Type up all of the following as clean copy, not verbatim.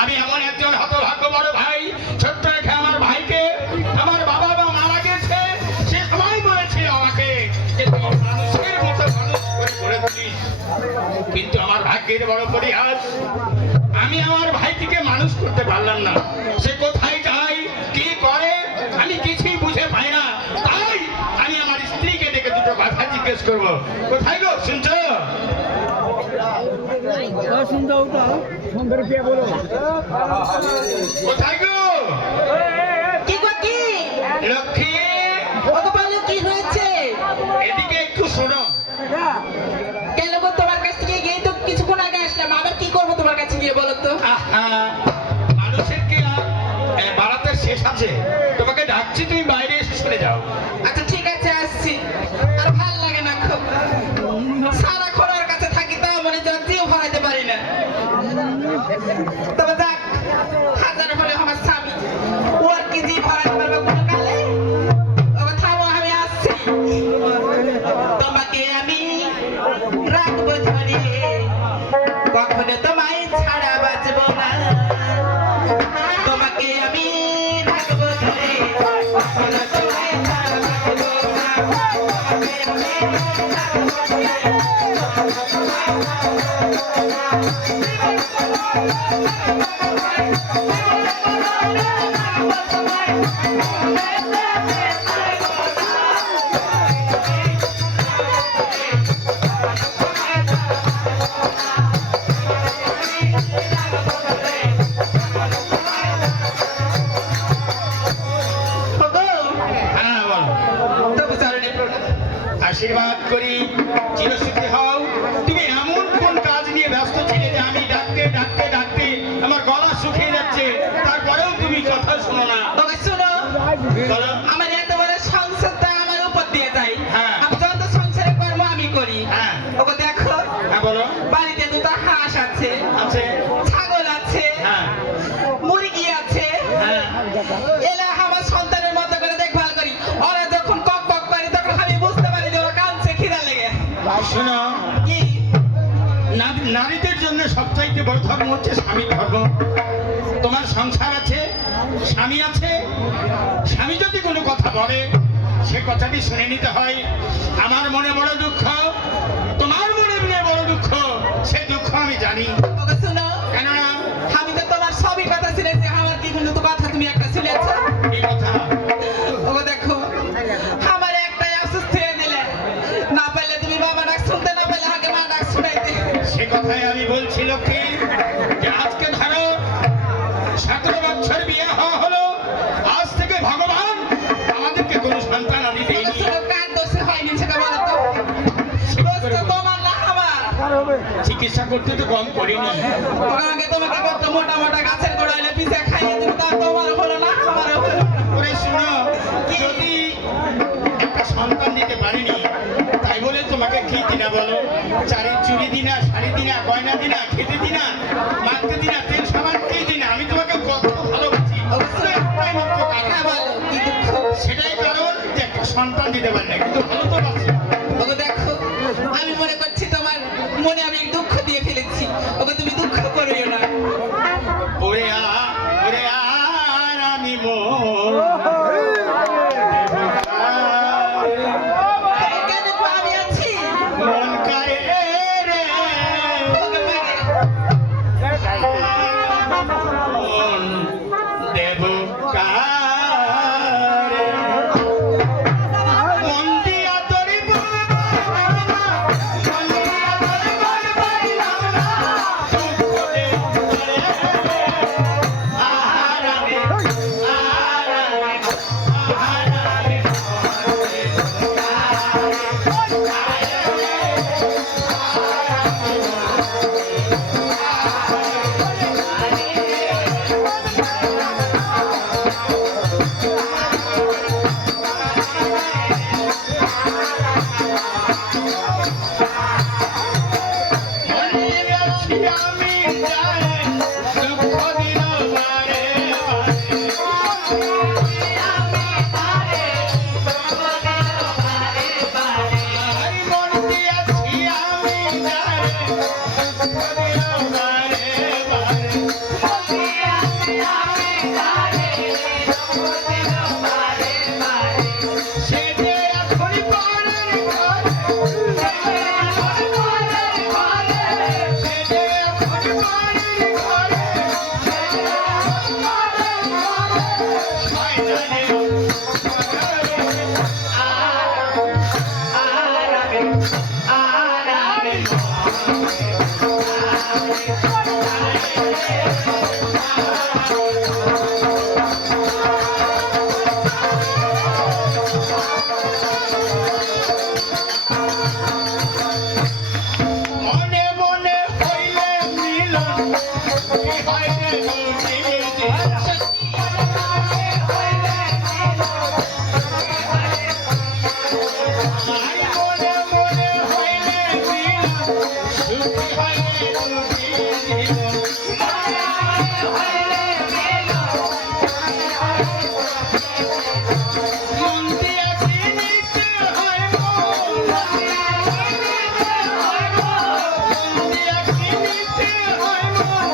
আমি এমন একজন হতভাগ্য বড় ভাই, ছোট্ট রেখে আমার ভাইকে আমার বাবা মা মারা গেছে, সে সবাই বলেছে আমাকে যে তুই মানুষের মতো মানুষ করে গড়ে তুলিস। কিন্তু আমার ভাগ্যের বড় পরিহাস, আমি আমার ভাইটিকে মানুষ করতে পারলাম না। সে কোথায় যায়, কি করে, আমি কিছুই বুঝে পাই না। তাই আমি আমার স্ত্রীকে ডেকে দুটো কথা জিজ্ঞেস করবো। কোথায় গো, শুনছো? কোথায় গো? কি গো কি? লক্ষ্মী, ওগো বলো কি হয়েছে? এদিকে একটু শোনো। কেন গো, তোমার কাছ থেকে গিয়ে তো কিছুক্ষণ আগে আসলাম, আবার কি করবো তোমার কাছে গিয়ে বলো তো? আহা, মানুষের কি আর বাড়াতে শেষ আছে? তোমাকে ডাকছি, তুমি বাইরে এসে শুনে যাও। আচ্ছা ঠিক আছে, আসছি। আর ভাল লাগে না খুব, সারাক্ষণ ওর কাছে থাকি, তাও মনে হয় জিও ভরাইতে পারি না। তবে যাক, হাজার হলে আমার স্বামী, ওর কি জি ভরাইতে পারবো কোনো কালে? ওগো থামো, আমি আসছি। তোমাকে আমি রাখবো ধরে, কখনো তোমায় ছাড়া বাঁচবো না। তোমাকে আমি রাখবো ধরে, কখনো তোমায় ছাড়া বাঁচবো না। তোমাকে আমি রাখবো ধরে। হ্যাঁ, বলো। তবু চরণে প্রণাম। আশীর্বাদ করি, চিরসুখী হও। তুমি এমন কোন কাজ নিয়ে ব্যস্ত ছিলে যে আমি ডাকতে ডাকতে ডাকতে আমার গলা শুকিয়ে যাচ্ছে, তারপরেও তুমি কথা শোনো না? ওগো শোনো, বলো। আমার এত বড় সংসারটা আমার উপর দিয়ে যায়। হ্যাঁ। আমি যত সংসারের কর্ম আমি করি। হ্যাঁ। ওগো দেখো, হ্যাঁ, বলো। বাড়িতে দুটো হাঁস আছে, আছে। ছাগল আছে, হ্যাঁ। মুরগি আছে। হ্যাঁ। এলা আমার সন্তানের মতো করে দেখভাল করি। ওরা যখন কক কক করে তখন আমি বুঝতে পারি যে ওরা কাঁদছে খিদা লেগে। শোনো, কি? নারীদের জন্য সবচাইতে বড় ধর্ম হচ্ছে স্বামী ধর্ম। তোমার সংসার আছে, স্বামী আছে, স্বামী যদি কোনো কথা বলে সে কথাটি শুনে নিতে হয়। আমার মনে বড় দুঃখ, তোমার মনে মনে বড় দুঃখ, সে দুঃখ আমি জানি। ওগো শোনো, কেননা আমি তো তোমার সবই কথা শুনেছি, আমার কি কোনো তো কথা তুমি একটা শুনেছো? এই কথা ওগো দেখো, আমার একটাই অসুস্থ হয়ে দিলে, না পারলে তুমি বাবা ডাক শুনতে, না পারলে আগে মা ডাক শুনাইতে। সে কথাই আমি বলছি লক্ষ্মী, যে আজকে ধরো 17 বছর বিয়ে হওয়া হলো, আজ থেকে ভগবান আমাদেরকে কোনো সন্তান আমি ওগো দেয়নি। শোনো, কার দোষে হয়নি সেটা বলো তো? দোষ তো তোমার না আমার। চিকিৎসা করতে তো কম করিনি। আগে তোমাকে কত মোটা মোটা গাছের গোড়ায় পিছে খাইয়ে তুমি, তার তোমার হলো না, আমারও হলো না। ওরে শোনো, যদি একটা সন্তান দিতে পারিনি, তাই বলে তোমাকে কি দিনা বলো? চারি চুরি দিনা, শাড়ি দিনা, গয়না দিনা, খেতে দিনা, মাখতে দিনা, তেল সাবান কি দিনা? আমি তোমাকে কত ভালোবাসি। অবশ্যই। একটাই মাত্র কারণ। হ্যাঁ বলো, কি দুঃখ? সেটাই কারণ যে একটা সন্তান দিতে পারি না, কিন্তু ভালো তো বাসি। ওগো দেখো, আমি মনে করছি তোমার মনে আমি দুঃখ দিয়ে ফেলেছি। ওগো তুমি দুঃখ করিও না। ওরে ওরে আর আমি কেন গো, আমি আছি। মন কারে রে, ওগো মাগে, মন দেব কারে, মন দিয়া তোরি মন দিয়া তোরি পাইলাম না, দুঃখ দে মনে মনে হইলে মিলন কি হয় রে দুটি আই মনে মনে হইলে মিলন সুখী হয় রে দুটি মন দিয়া কিনিতে হয় মন দিয়া কিনিতে হয় মন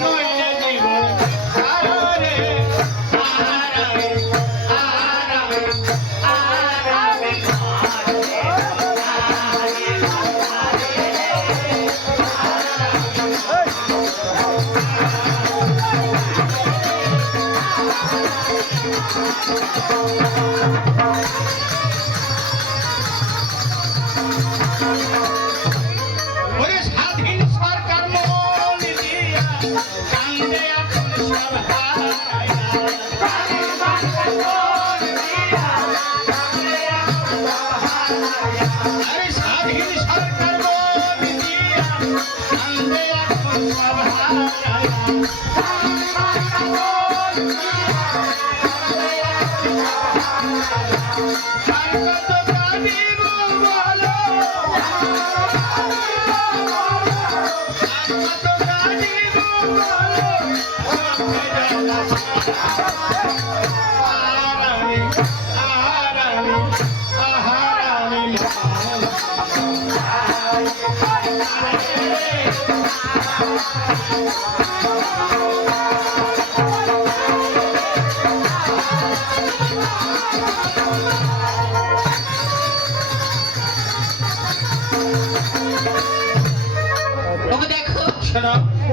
নইলে জীবন আরে আরামে আরামে আরামে ওরে স্বাধীন সরকার মন দিয়া কান্দে এখন সব আরে স্বাধীন সরকার মন দিয়া কান্দে এখন সব কত কাঁদিব বলো কত কাঁদিব বলো আরামে আরামে আহারামে ওকে দেখো শোনো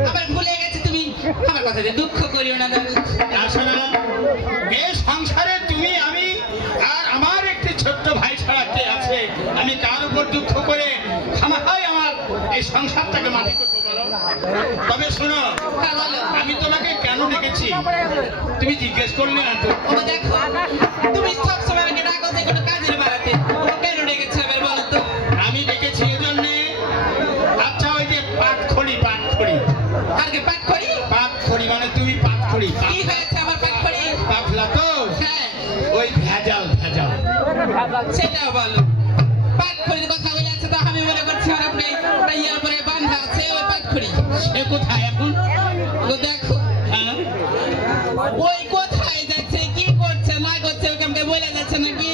আবার ভুলে গেছে তুমি আমার কথাতে দুঃখ করিও না দাদু আসলে এই সংসারে তুমি আমি আর আমার একটি ছোট্ট ভাই ছাড়া কে আছে আমি কার উপর দুঃখ করে খামাখাই আমার এই সংসারটাকে মাটি করবো বলো তবে শোনো হ্যাঁ বলো আমি তোমাকে কেন ডেকেছি তুমি জিজ্ঞেস করলে না তো ওকে দেখো তুমি সব সময় আমাকে ডাকো যে কোনো কাজের বাড়াতে ও কেন ডেকেছে এবার বলো তো আমি ডেকেছি এজন্যে আচ্ছা ওই যে পাটখড়ি আজকে পাঠ করি পাটখড়ি মানে তুমি পাটখড়ি কি হয়েছে আমার পাঠ করি পাতলা তো হ্যাঁ ওই ভেজাল সেটাও বলো পাঠ করির কথা বলে আছে তো আমি মনে করছি আর আপনি ইয়ের উপরে বাঁধা আছে ওই পাঠ করি সে কোথায় এখন ও দেখো হ্যাঁ ওই কোথায় যাচ্ছে কি করছে না করছে ওকে আমাকে বলে যাচ্ছে নাকি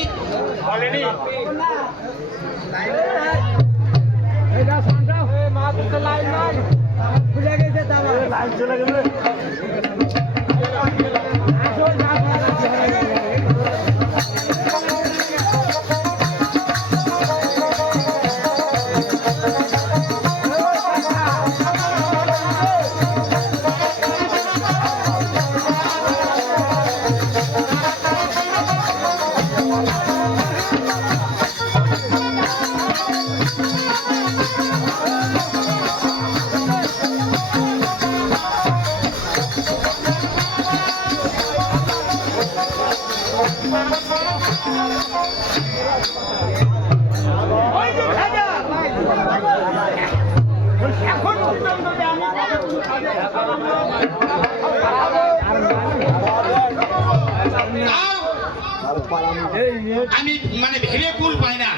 আমি মানে ভেবে কুল পাই না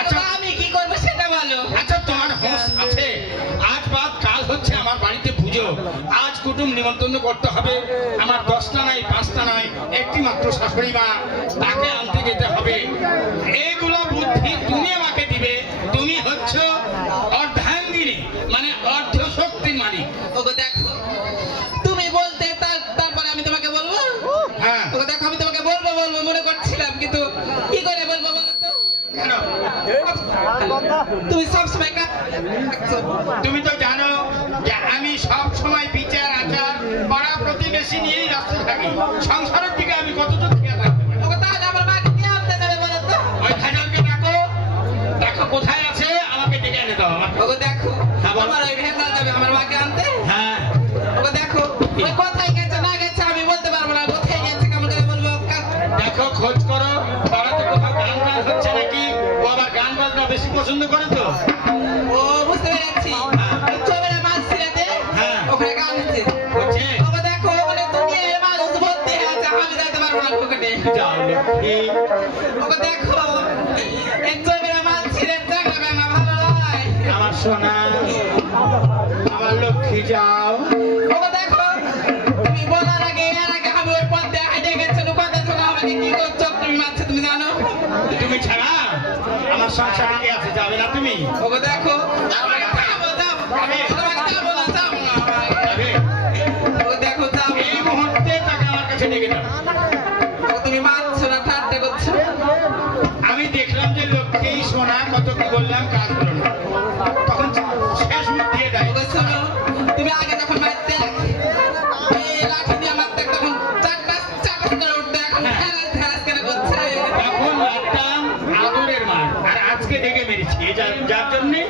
আচ্ছা আমি কি করবো সেটা বলো আচ্ছা তোমার হোশ আছে আজ বাদ কাল হচ্ছে আমার বাড়িতে পুজো আজ কুটুম নিমন্ত্রণ করতে হবে আমার 10টা নাই 5টা নাই একটি মাত্র শাশুড়ি মা তাকে আনতে যেতে হবে এইগুলো বুদ্ধি তুমি আমাকে দিবে তুমি হচ্ছ অর্ধাঙ্গিনী মানে অর্ধ শক্তির মালিক ওগো দেখো তুমি বলতে তারপরে আমি তোমাকে বলবো হ্যাঁ ওগো দেখো আমি তোমাকে বলবো মনে করছিলাম কিন্তু কি করে বলবো বলো তো কেন তুমি সবসময় তুমি তো জানো যে আমি সব সময় বিচার আচার পাড়া প্রতিবেশী নিয়েই ব্যস্ত থাকি সংসারের দিকে আমি কতটুকু খেয়াল রাখতে পারি ওগো তাহলে আমার মাকে কে আনতে দেবে বলো তো ওই খাজানকে ডাকো দেখো কোথায় আছে আমাকে ডেকে এনে দাও আমাকে ওগো দেখো হ্যাঁ, বলো। তোমার ওই ভেজাল যাবে আমার মাকে আনতে। হ্যাঁ ওকে দেখো ওই কোথায় গেছে না গেছে আমি বলতে পারবো না, কোথায় গেছে কেমন করে বলবো। দেখো খোঁজ করো, পাড়াতে কোথাও গান টান হচ্ছে নাকি। ও আবার গান বাজনা বেশি পছন্দ করে তো। ও বুঝতে পেরেছি, ওই চোবেরা মাছ ছিলাতে হ্যাঁ। ওখানে গান হচ্ছে। হচ্ছে ওকে দেখো মানে দুনিয়ার মানুষ ভর্তি হয়ে আছে, আমি যাইতে পারবো না ওখানে। যাও লক্ষ্মী। ওকে দেখো এই চোবেরা মাছ ছিলেন জায়গা ব্যাঙা ভালো নয়। আমার সোনা, আমার লক্ষ্মী যাও। ওকে দেখো তুমি বলার আগে এর আগে আমি ওই পথে হাইটে গেছি, কথা শোনা আমাকে কি করছো তুমি মাছ তুমি জানো। তুমি ছাড়া আমার সংসারে কে আছে, যাবে না তুমি? ওকে দেখো আমাকে থামো যাও, আমাকে থামো না যাও না। যাবে? ওকে দেখো যাও, এই মুহূর্তে তাকে আমার কাছে ডেকে দাও। ওকে তুমি মারছো না ঠাট্টা করছো। আমি দেখলাম যে লক্ষ্মী সোনা কত কি বললাম কাজ হলো না, তখন শেষ মুখ দিয়ে দেয়। ওকে শোনো তুমি আগে যখন মারতে এই লাঠি দিয়ে মারতে তখন চারটা করে উঠতে, এখন ধ্যাস করে করছে। তখন লাগতাম আদরের মার, আর আজকে ডেকে মেরেছি, যার জন্যে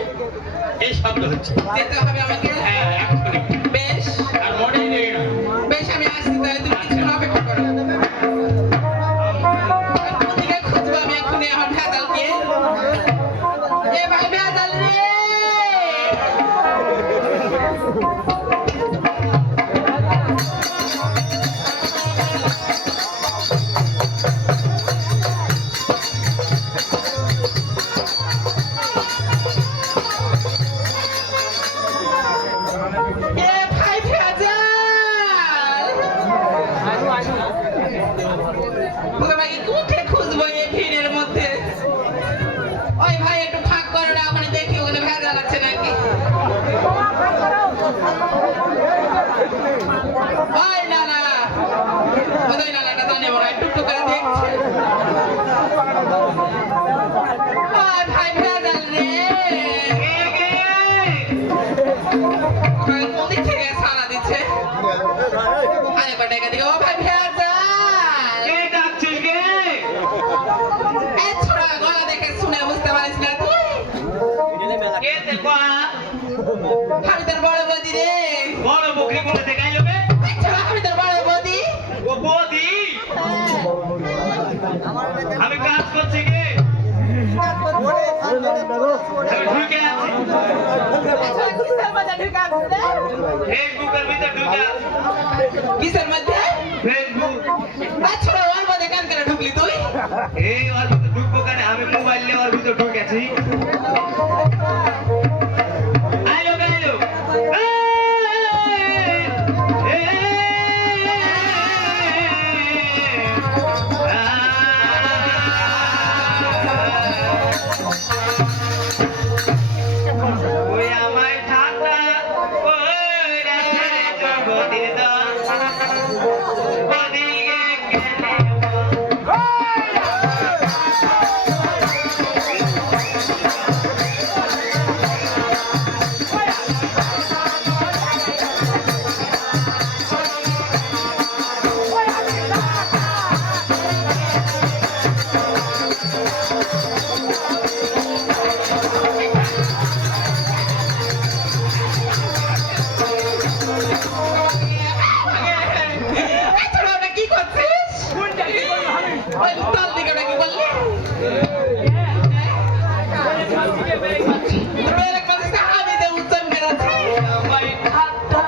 এই শব্দ হচ্ছে। যেতে হবে আমাকে। হ্যাঁ এক্ষুনি, বেশ আর মনেই নেই না। বেশ আমি আসছি, তাহলে তুমি কিছুক্ষণ অপেক্ষা করো। কোনদিকে খুঁজবো আমি এক্ষুনি আমার ভেজালকে। এ ভাই ভেজাল রে। এ ভাই ভেজাল। ওকে ভাই কোথায় খুঁজবো এই ভিড়ের মধ্যে। ওই ভাই একটু ফাঁক করো না, ওখানে দেখি ওখানে ভেজাল আছে নাকি। ওই না না ওই না না জানে ওরা একটু করে দেখছে। ওই ভাই ভেজাল রে। ওরা কোনদিক থেকে সাড়া দিচ্ছে। আরে বাটাকে দিকে ও ভাই ভেজাল। কে ডাকছিস কে? এই ছোড়া গলা দেখে শুনে বুঝতে পারিস না তুই? কে দেখো? আমি তোর বড় বৌদি রে। বড় মুখে করে দেখাইলো বে? এই ছোড়া আমি তোর বড় বৌদি। ও বৌদি, আমি কাজ করছি কে? আমি ঢুকে আছি কিসের মধ্যে ঢুকে আসছে? ফেসবুকের ভিতর ঢুকে আছি। কিসের মধ্যে? ফেসবুক। এই ছোড়া ওর মধ্যে কেন করে ঢুকলি তুই? এই ওর ভিতর ঢুকবো কেন? আমি মোবাইল নিয়ে ওর ভিতর ঢুকেছি। আইলো গাইলো ওই আমায় ঠান্ডা ওরে জগতের দান ওদিকে কেনে এই ছোড়া ওটা কি করছিস? ওই তোর দিকে ওটা কি বললি? তুমি এরকম করছিস না, আমি যে উচ্চারণ করেছি। আমায় ঠান্ডা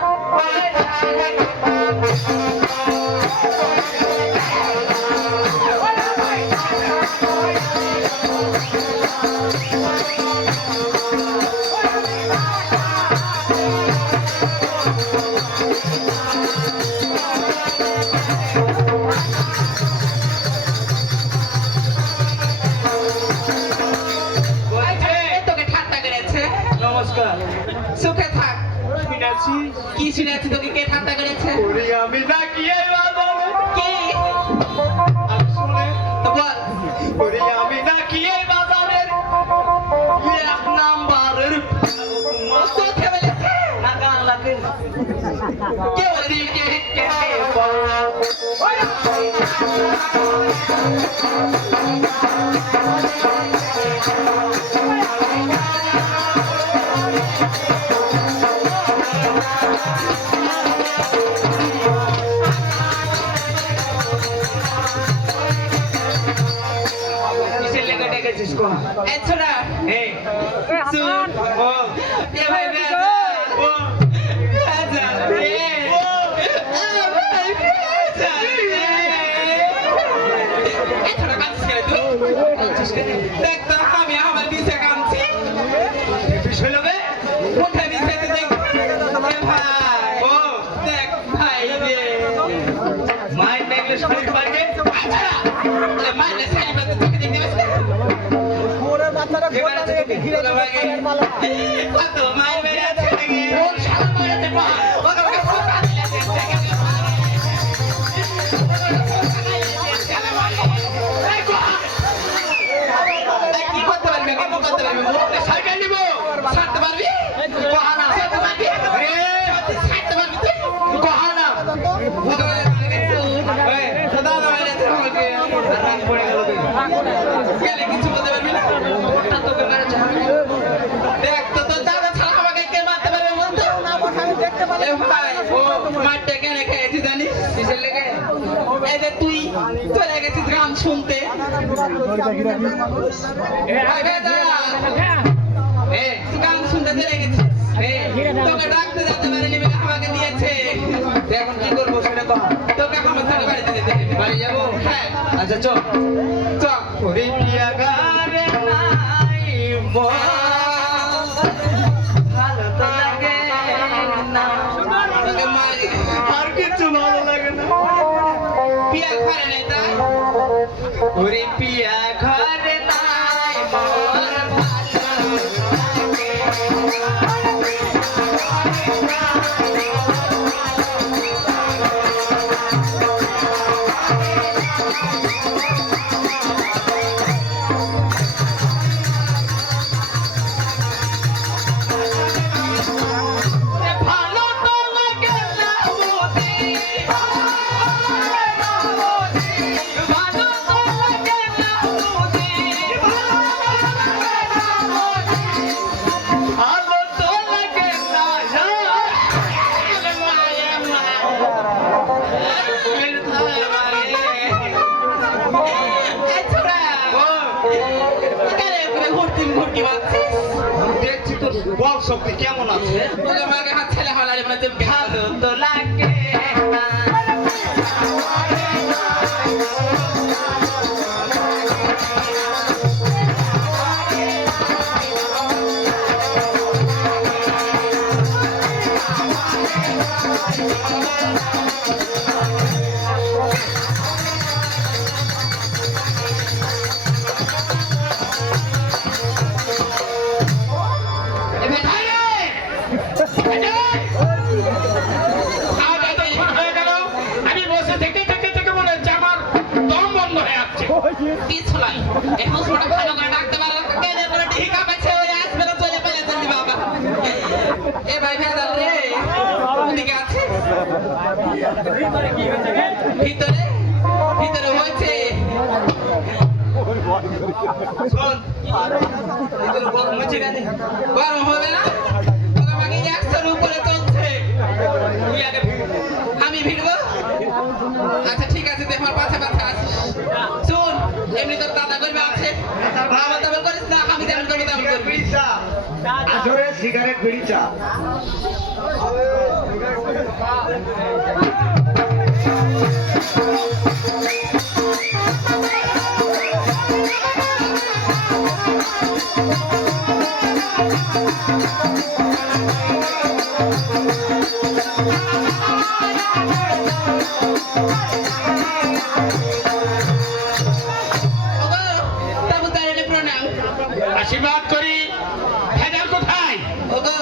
এই তোকে ঠাট্টা করেছে। নমস্কার। সুখে থাক। শুনেছি কি শুনেছি তোকে কে ঠাট্টা করেছে? ওরে আমি তাকিয়ে বাজাবে কি? আমি শুনে তো বল। ওরে আমি তাকিয়ে বাজাবের এক নাম্বারের ও তোকে বলেছে? না গান লাগে কে বলেছে? কে ওরে ওগো ভাগে কত মায়ের বেড়ে আছে নাকি ওর শালা মারাতে পা ওগো ভাগে ফোকা দিলে দেখতে গেছে কি করতে পারবে মুখটা সাইকেল নিব ছাড়তে পারবি কহানা ছাড়তে পারবি রে ছাড়তে পারবি তুই কহানা ওগো ভাগে সদা মাইরে আমাকে আর পড়ে গেল তুই গেলে কিছু বলতে পারবি না ওটা তোকে মেরে ছাড়বে দেখ তো তোর দাদা ছাড়া আমাকে কে মারতে পারবে বলতো দেখতে পারবি এ ভাই ও মারতে কেন খেয়েছিস জানিস কিসের লেগে এই যে তুই চলে গেছিস গান শুনতে ভাই দাদা এ তুই গান শুনতে চলে গেছিস তোকে ডাকতে যেতে পারেনি বলে আমাকে দিয়েছে এখন কি করবো সেটা কহ তোকে আমার সাথে বাড়িতে যেতে হবে বাড়ি যাবো হ্যাঁ আচ্ছা চল চল ওরে পিয়া গারে নাই ভালো তো লাগে না তোকে মারি আর কিছু ভালো লাগে না পিয়া ঘরে নাই তাই ওরে পিয়া ঘরে নাই মোর ভালো দেখছি তোর বল শক্তি কেমন আছে তোকে মাকে হাত ছেলে হলারে মানে তুমি ভালো তো লাগে না আমি বসে থেকে থেকে থেকে মনে হচ্ছে আমার দম বন্ধ হয়ে যাচ্ছে কিছু নাই এখন ছোট ভালো করে ডাকতে পারো কেন করে ঢিকা পাচ্ছে ওই আসবে না চলে পেলে চলবি বাবা এ ভাই ভেদাল রে ওদিকে আছে ভিতরে ভিতরে হয়েছে শোন ভিতরে গরম হচ্ছে কেন গরম হবে না তোকে আমাকে 100 উপরে চলছে তুই আগে ভিড় আমি ভিড়বো আচ্ছা ঠিক আছে তুই আমার পাশে পাশে আসিস শুন এমনি তোর দাদা করবে আছে আমার তেমন করিস না আমি তেমন করবো তেমন করবি বিড়ি চা আসলে সিগারেট বিড়ি চা ওগো তাবু তারে প্রণাম আশীর্বাদ করি ভেজাল কোথায় ওগো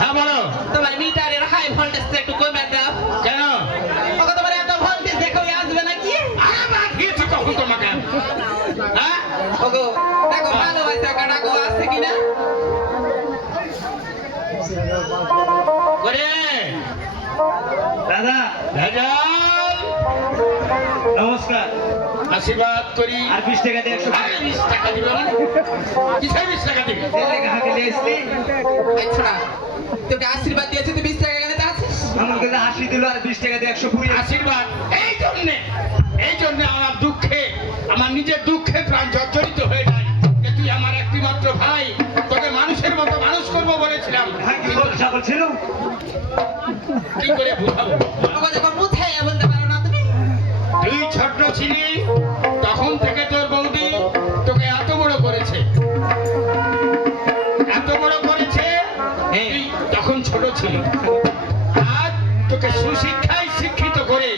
হ্যাঁ বলো তোমার মিটারের হাই ভোল্টেজটা একটু কমে দাও কেন ওগো তোমার এত ভোল্টেজ দেখো আসবে নাকি আমার দিয়েছি কখন তোমাকে হ্যাঁ ওগো দেখো ভালোবাসা কাটাকো আসছে কিনা করে দাদা ভেজাল নমস্কার আশীর্বাদ করি আর 20 টাকা দিয়ে 100 আরে 20 টাকা দিবে মানে কিসের 20 টাকা দিবে ছেলে কাকে দিয়েছিলি আচ্ছা তোকে আশীর্বাদ দিয়েছে তুই 20 টাকা কেন আছিস আমার কাছে 80 দিল আর 20 টাকা দিয়ে 100 পুরি আশীর্বাদ এই জন্য আমার দুঃখে আমার নিজের দুঃখে প্রাণ জর্জরিত হয়ে যায় যে তুই আমার একটি মাত্র ভাই তোকে মানুষের মতো মানুষ করবো বলেছিলাম ভাই কি বল ছাগল ছিল কি করে বুঝাবো ওগো দেখো বুঝাই বলতে পারো না তুমি তুই ছোট ছিলি তখন থেকে তোর বৌদি তোকে এত বড় করেছে তুই তখন ছোট ছিলি আজ তোকে সুশিক্ষায় শিক্ষিত করে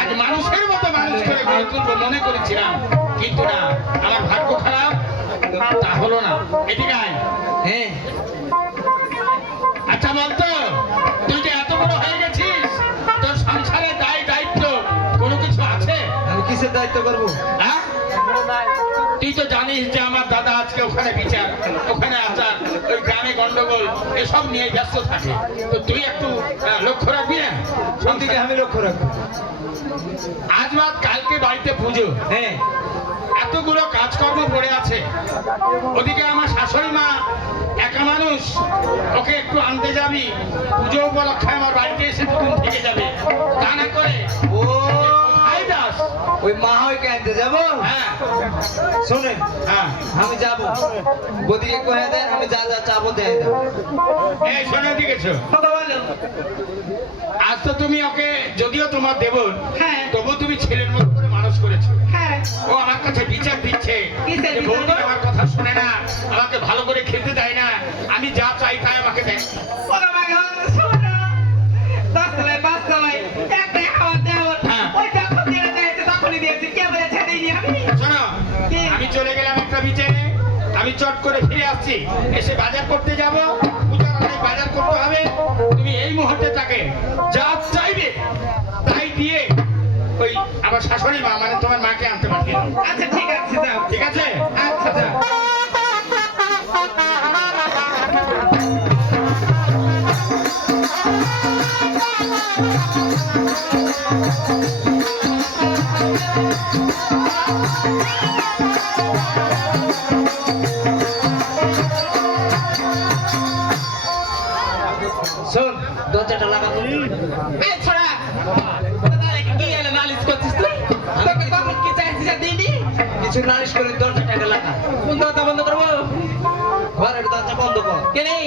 আজ মানুষের মতো মানুষ করে গড়ে তুলবো মনে করেছিলাম কিন্তু না আমার ভাগ্য খারাপ তা হলো না এদিকে আয় হ্যাঁ আচ্ছা বলতো, তুই যে এত বড় হয়ে গেছিস, তোর সংসারে দায়িত্ব কোনো কিছু আছে? আমি কিসের দায়িত্ব করবো? হ্যাঁ? তুই তো জানিস যে আমার দাদা আজকে ওখানে বিচার, ওখানে আচার, ওই গ্রামে গন্ডগোল, এসব নিয়ে ব্যস্ত থাকে। তো তুই একটু লক্ষ্য রাখবি না? কোন দিকে আমি লক্ষ্য রাখবো? আজ বাদ কালকে বাড়িতে পুজো, হ্যাঁ এতগুলো কাজকর্ম পড়ে আছে। ওদিকে আমার শাশুড়ি মা একা মানুষ, ওকে একটু আনতে যাবি, পুজো উপলক্ষে আমার বাড়িতে এসে দুদিন থেকে যাবে। তা না করে ও কোথায় যাস? ওই মা হইকে আনতে যাবো? হ্যাঁ শোনেন, হ্যাঁ, আমি যাবো, বদিকে কয়ে দেন আমি যা যা চাবো দেয় দেন। এই শোনো দিকেছো, আজ তো তুমি ওকে, যদিও তোমার দেবর, হ্যাঁ। তবু তুমি ছেলের মতো করে মানুষ করেছো। হ্যাঁ ও আমার কাছে বিচার দিচ্ছে কিসের যে বিচার? বৌদি আমার কথা শুনে না, আমাকে ভালো করে খেতে দেয় না, আমি যা চাই তাই আমাকে দেয়। ওরা আমাকে বলছে, শোনো, 10 তলায় 5 তলায় একটাই খাবার দেওয়ার, হ্যাঁ। ওই যখন দিয়ে দিয়েছে তখনই দিয়েছে, কে বলেছে দিইনি আমি? শোনো, কি? আমি চলে গেলাম একটা বিচারে, আমি চট করে ফিরে আসছি, এসে বাজার করতে যাব, পূজার অনেক বাজার করতে হবে। তুমি এই মুহূর্তে তাকে যা চাইবে তাই দিয়ে ওই আমার শাশুড়ি মা, মানে তোমার মাকে আনতে পারবে। আচ্ছা ঠিক আছে, যাও। ঠিক আছে? আচ্ছা যাও। শোন, দরজাটা লাগাবো। এই ছোড়া, তাহলে কি এলে নালিশ করছিস তুই? তোকে তখন কি চাইছিস আর দিইনি? কিছু নালিশ করে দরজাটা লাগা। কোন দরজা বন্ধ করবো? ঘরের দরজা বন্ধ কর। কে নেই?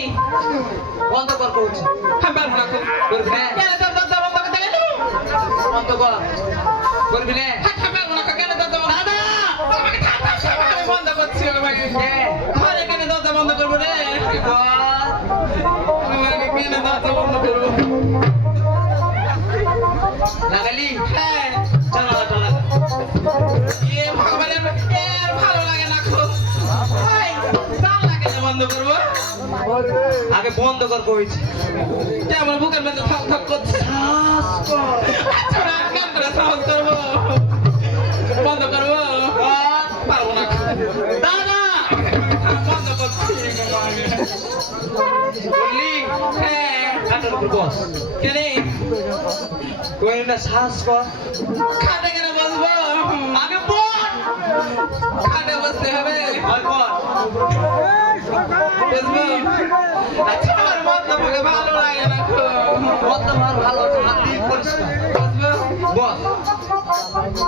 বন্ধ কর কইছি। আমি পারবো না খুব। করবি না? কেন তোর দরজা বন্ধ করতে গেলি? বন্ধ কর। করবি না? আমি পারবো না, কেন দরজা বন্ধ? দাদা! আমাকে থাম, থাম, থাম, আমি বন্ধ করছি ওকে ভাই। ঘরে কেন দরজা বন্ধ করবো রে? কি কর? আমাকে কেন দরজা বন্ধ করবো? লাগালি? হ্যাঁ। জানালাটা লাগা। এ ভগবানের, এর ভালো লাগে না খুব। ভাই, জানলা কেন বন্ধ করবো? আগে বন্ধ কর কইছি। কেমন বুকের মধ্যে থক থক করছে। আচ্ছা, ওরা কেন করে সাহস করবো? বন্ধ করবো? পারবো না। দাদা! বন্ধ করছি। বললি? হ্যাঁ। খাটের উপর বস। কে নেই? কই না শ্বাস কর। খাটে কেন বসবো? আগে বল! খাটে বসতে হবে। হয় কর। বসবো? আচ্ছা, আমার মত আমাকে ভালো লাগে না খুব। কত বার ভালো আছে, হাত দিয়ে পরিষ্কার। বসবো? বস।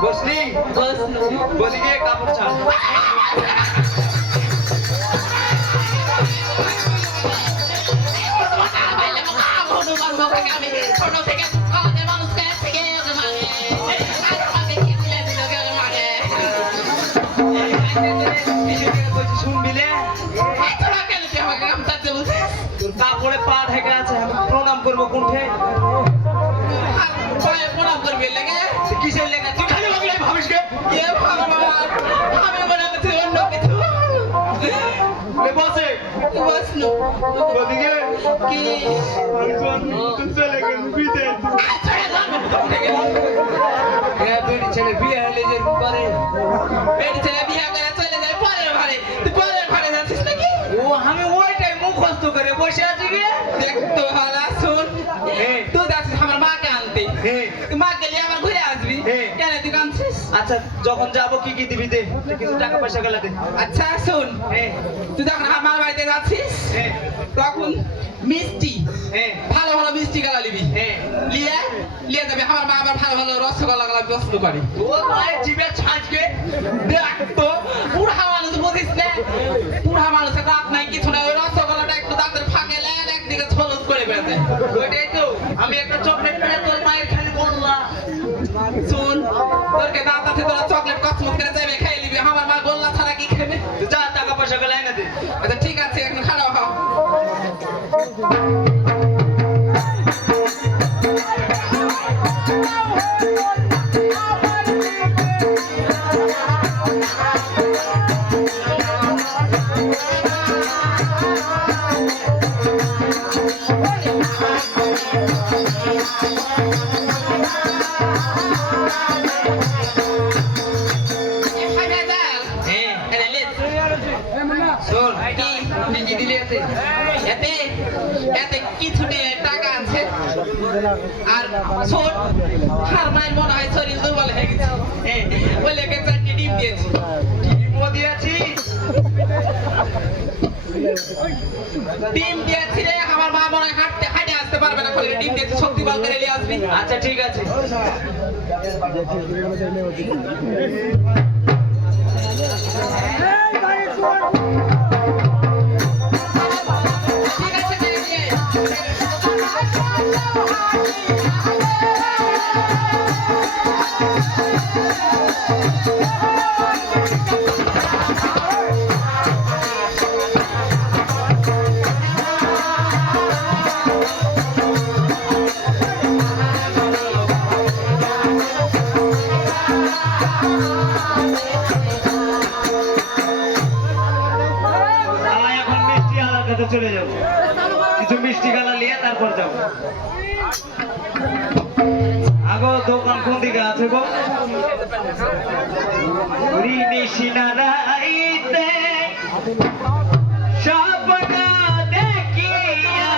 বসলি? বসবো। বদিকে কাপড় ছাড়। ছোট থেকে আমাদের মানুষকে থেকে মানে শুনবিলে? তোর কাপড়ে পা ঢেকে আছে, আমি প্রণাম করবো কোনঠে? প্রণাম করবি লেগে কিসের লেগে? তুই খালি ভাবি ভাবিস কে? এ ভগবান, আমি মনে করছি অন্য কিছু। লে বসে। বসনু বদিকে কি চলে গেল বিদেশ। বেড়ি ছেলে বিয়ে হলে যে করে। বেড়ি ছেলে বিয়া করে চলে যায় পরের ঘরে, তুই পরের ঘরে যাচ্ছিস নাকি? ও আমি ওইটাই মুখস্থ করে বসে আছি গে। দেখ তো ভালো শুন, হ্যাঁ। তুই যাচ্ছিস আমার মাকে আনতে, হ্যাঁ। তুই মা গেলে আবার ঘুরে আসবি, হ্যাঁ। কেন তুই কাঁদছিস? আচ্ছা যখন যাবো কি কি দিবি দে, কিছু টাকা পয়সা গেলে দে। আচ্ছা শুন, হ্যাঁ। তুই যখন আমার বাড়িতে যাচ্ছিস হ্যাঁ। তখন মিষ্টি, হ্যাঁ। ভালো ভালো মিষ্টি গালা নিবি, হ্যাঁ। লিয়ে লিয়ে যাবে। আমার মা আবার ভালো ভালো রসগোল্লা গালা পছন্দ করে। তোর মায়ের জিভে ছাঁচকে। দেখ তো, বুড়া মানুষ বুঝিস না, বুড়া মানুষের রাত নাই কিছু না, ওই রসগোল্লাটা একটু দাঁতের ফাঁকে লেন একদিকে ছলস করে বেড়াতে। ওইটাই তো আমি একটা চকলেট পেয়ে তোর মায়ের খালি বললাম। শুন, তোরকে দাঁত আছে, তোরা চকলেট কসমত করে যাবে খেয়ে নিবি, আমার মা গোল্লা ছাড়া কি খাবে? যা টাকা পয়সা গেলে এনে দে। আচ্ছা ঠিক আছে, এখন খারাপ হও। হ্যাঁ এনে লে শোন কি কি দিলি এতে এতে এতে কিছু টাকা আছে আর শোন আর মায়ের মনে হয় শরীর দুর্বল হয়ে গেছে ওই লেগে 4টি ডিম দিয়েছি ডিমও দিয়েছি ডিম দিয়েছি রে আমার মা মনে হয় হাঁটতে হাঁটে আসতে পারবে না বলে ডিম দিয়েছি শক্তি বল করে নিয়ে আসবি আচ্ছা ঠিক আছে ঠিক আছে দিয়ে দিয়ে আমি এখন মিষ্টি আলার কাছে চলে যাব কিছু মিষ্টি গালা নিয়ে তারপর যাব আগো দোকান কোন দিকে আছে গো নিশি নারাইতে স্বপ্ন দেখিয়া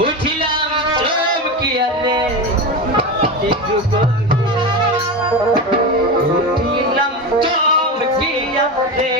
উঠিলাম চমকিয়া রে উঠিলাম চমকিয়া রে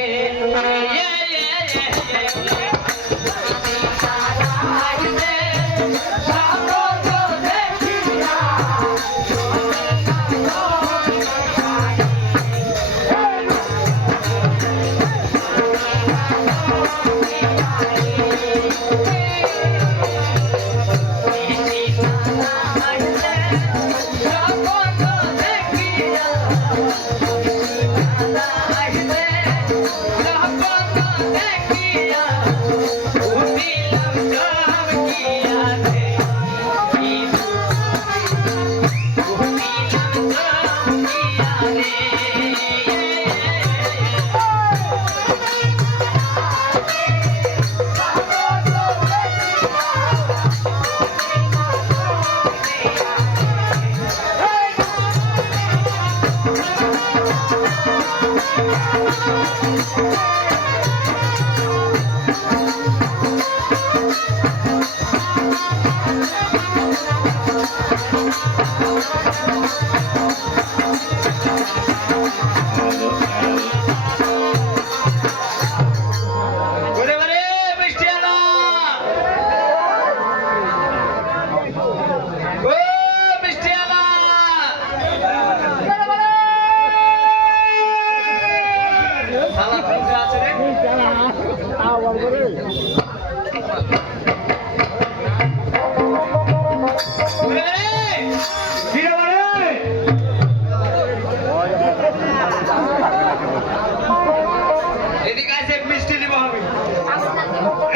এদিকে আসে মিষ্টি নিব আমি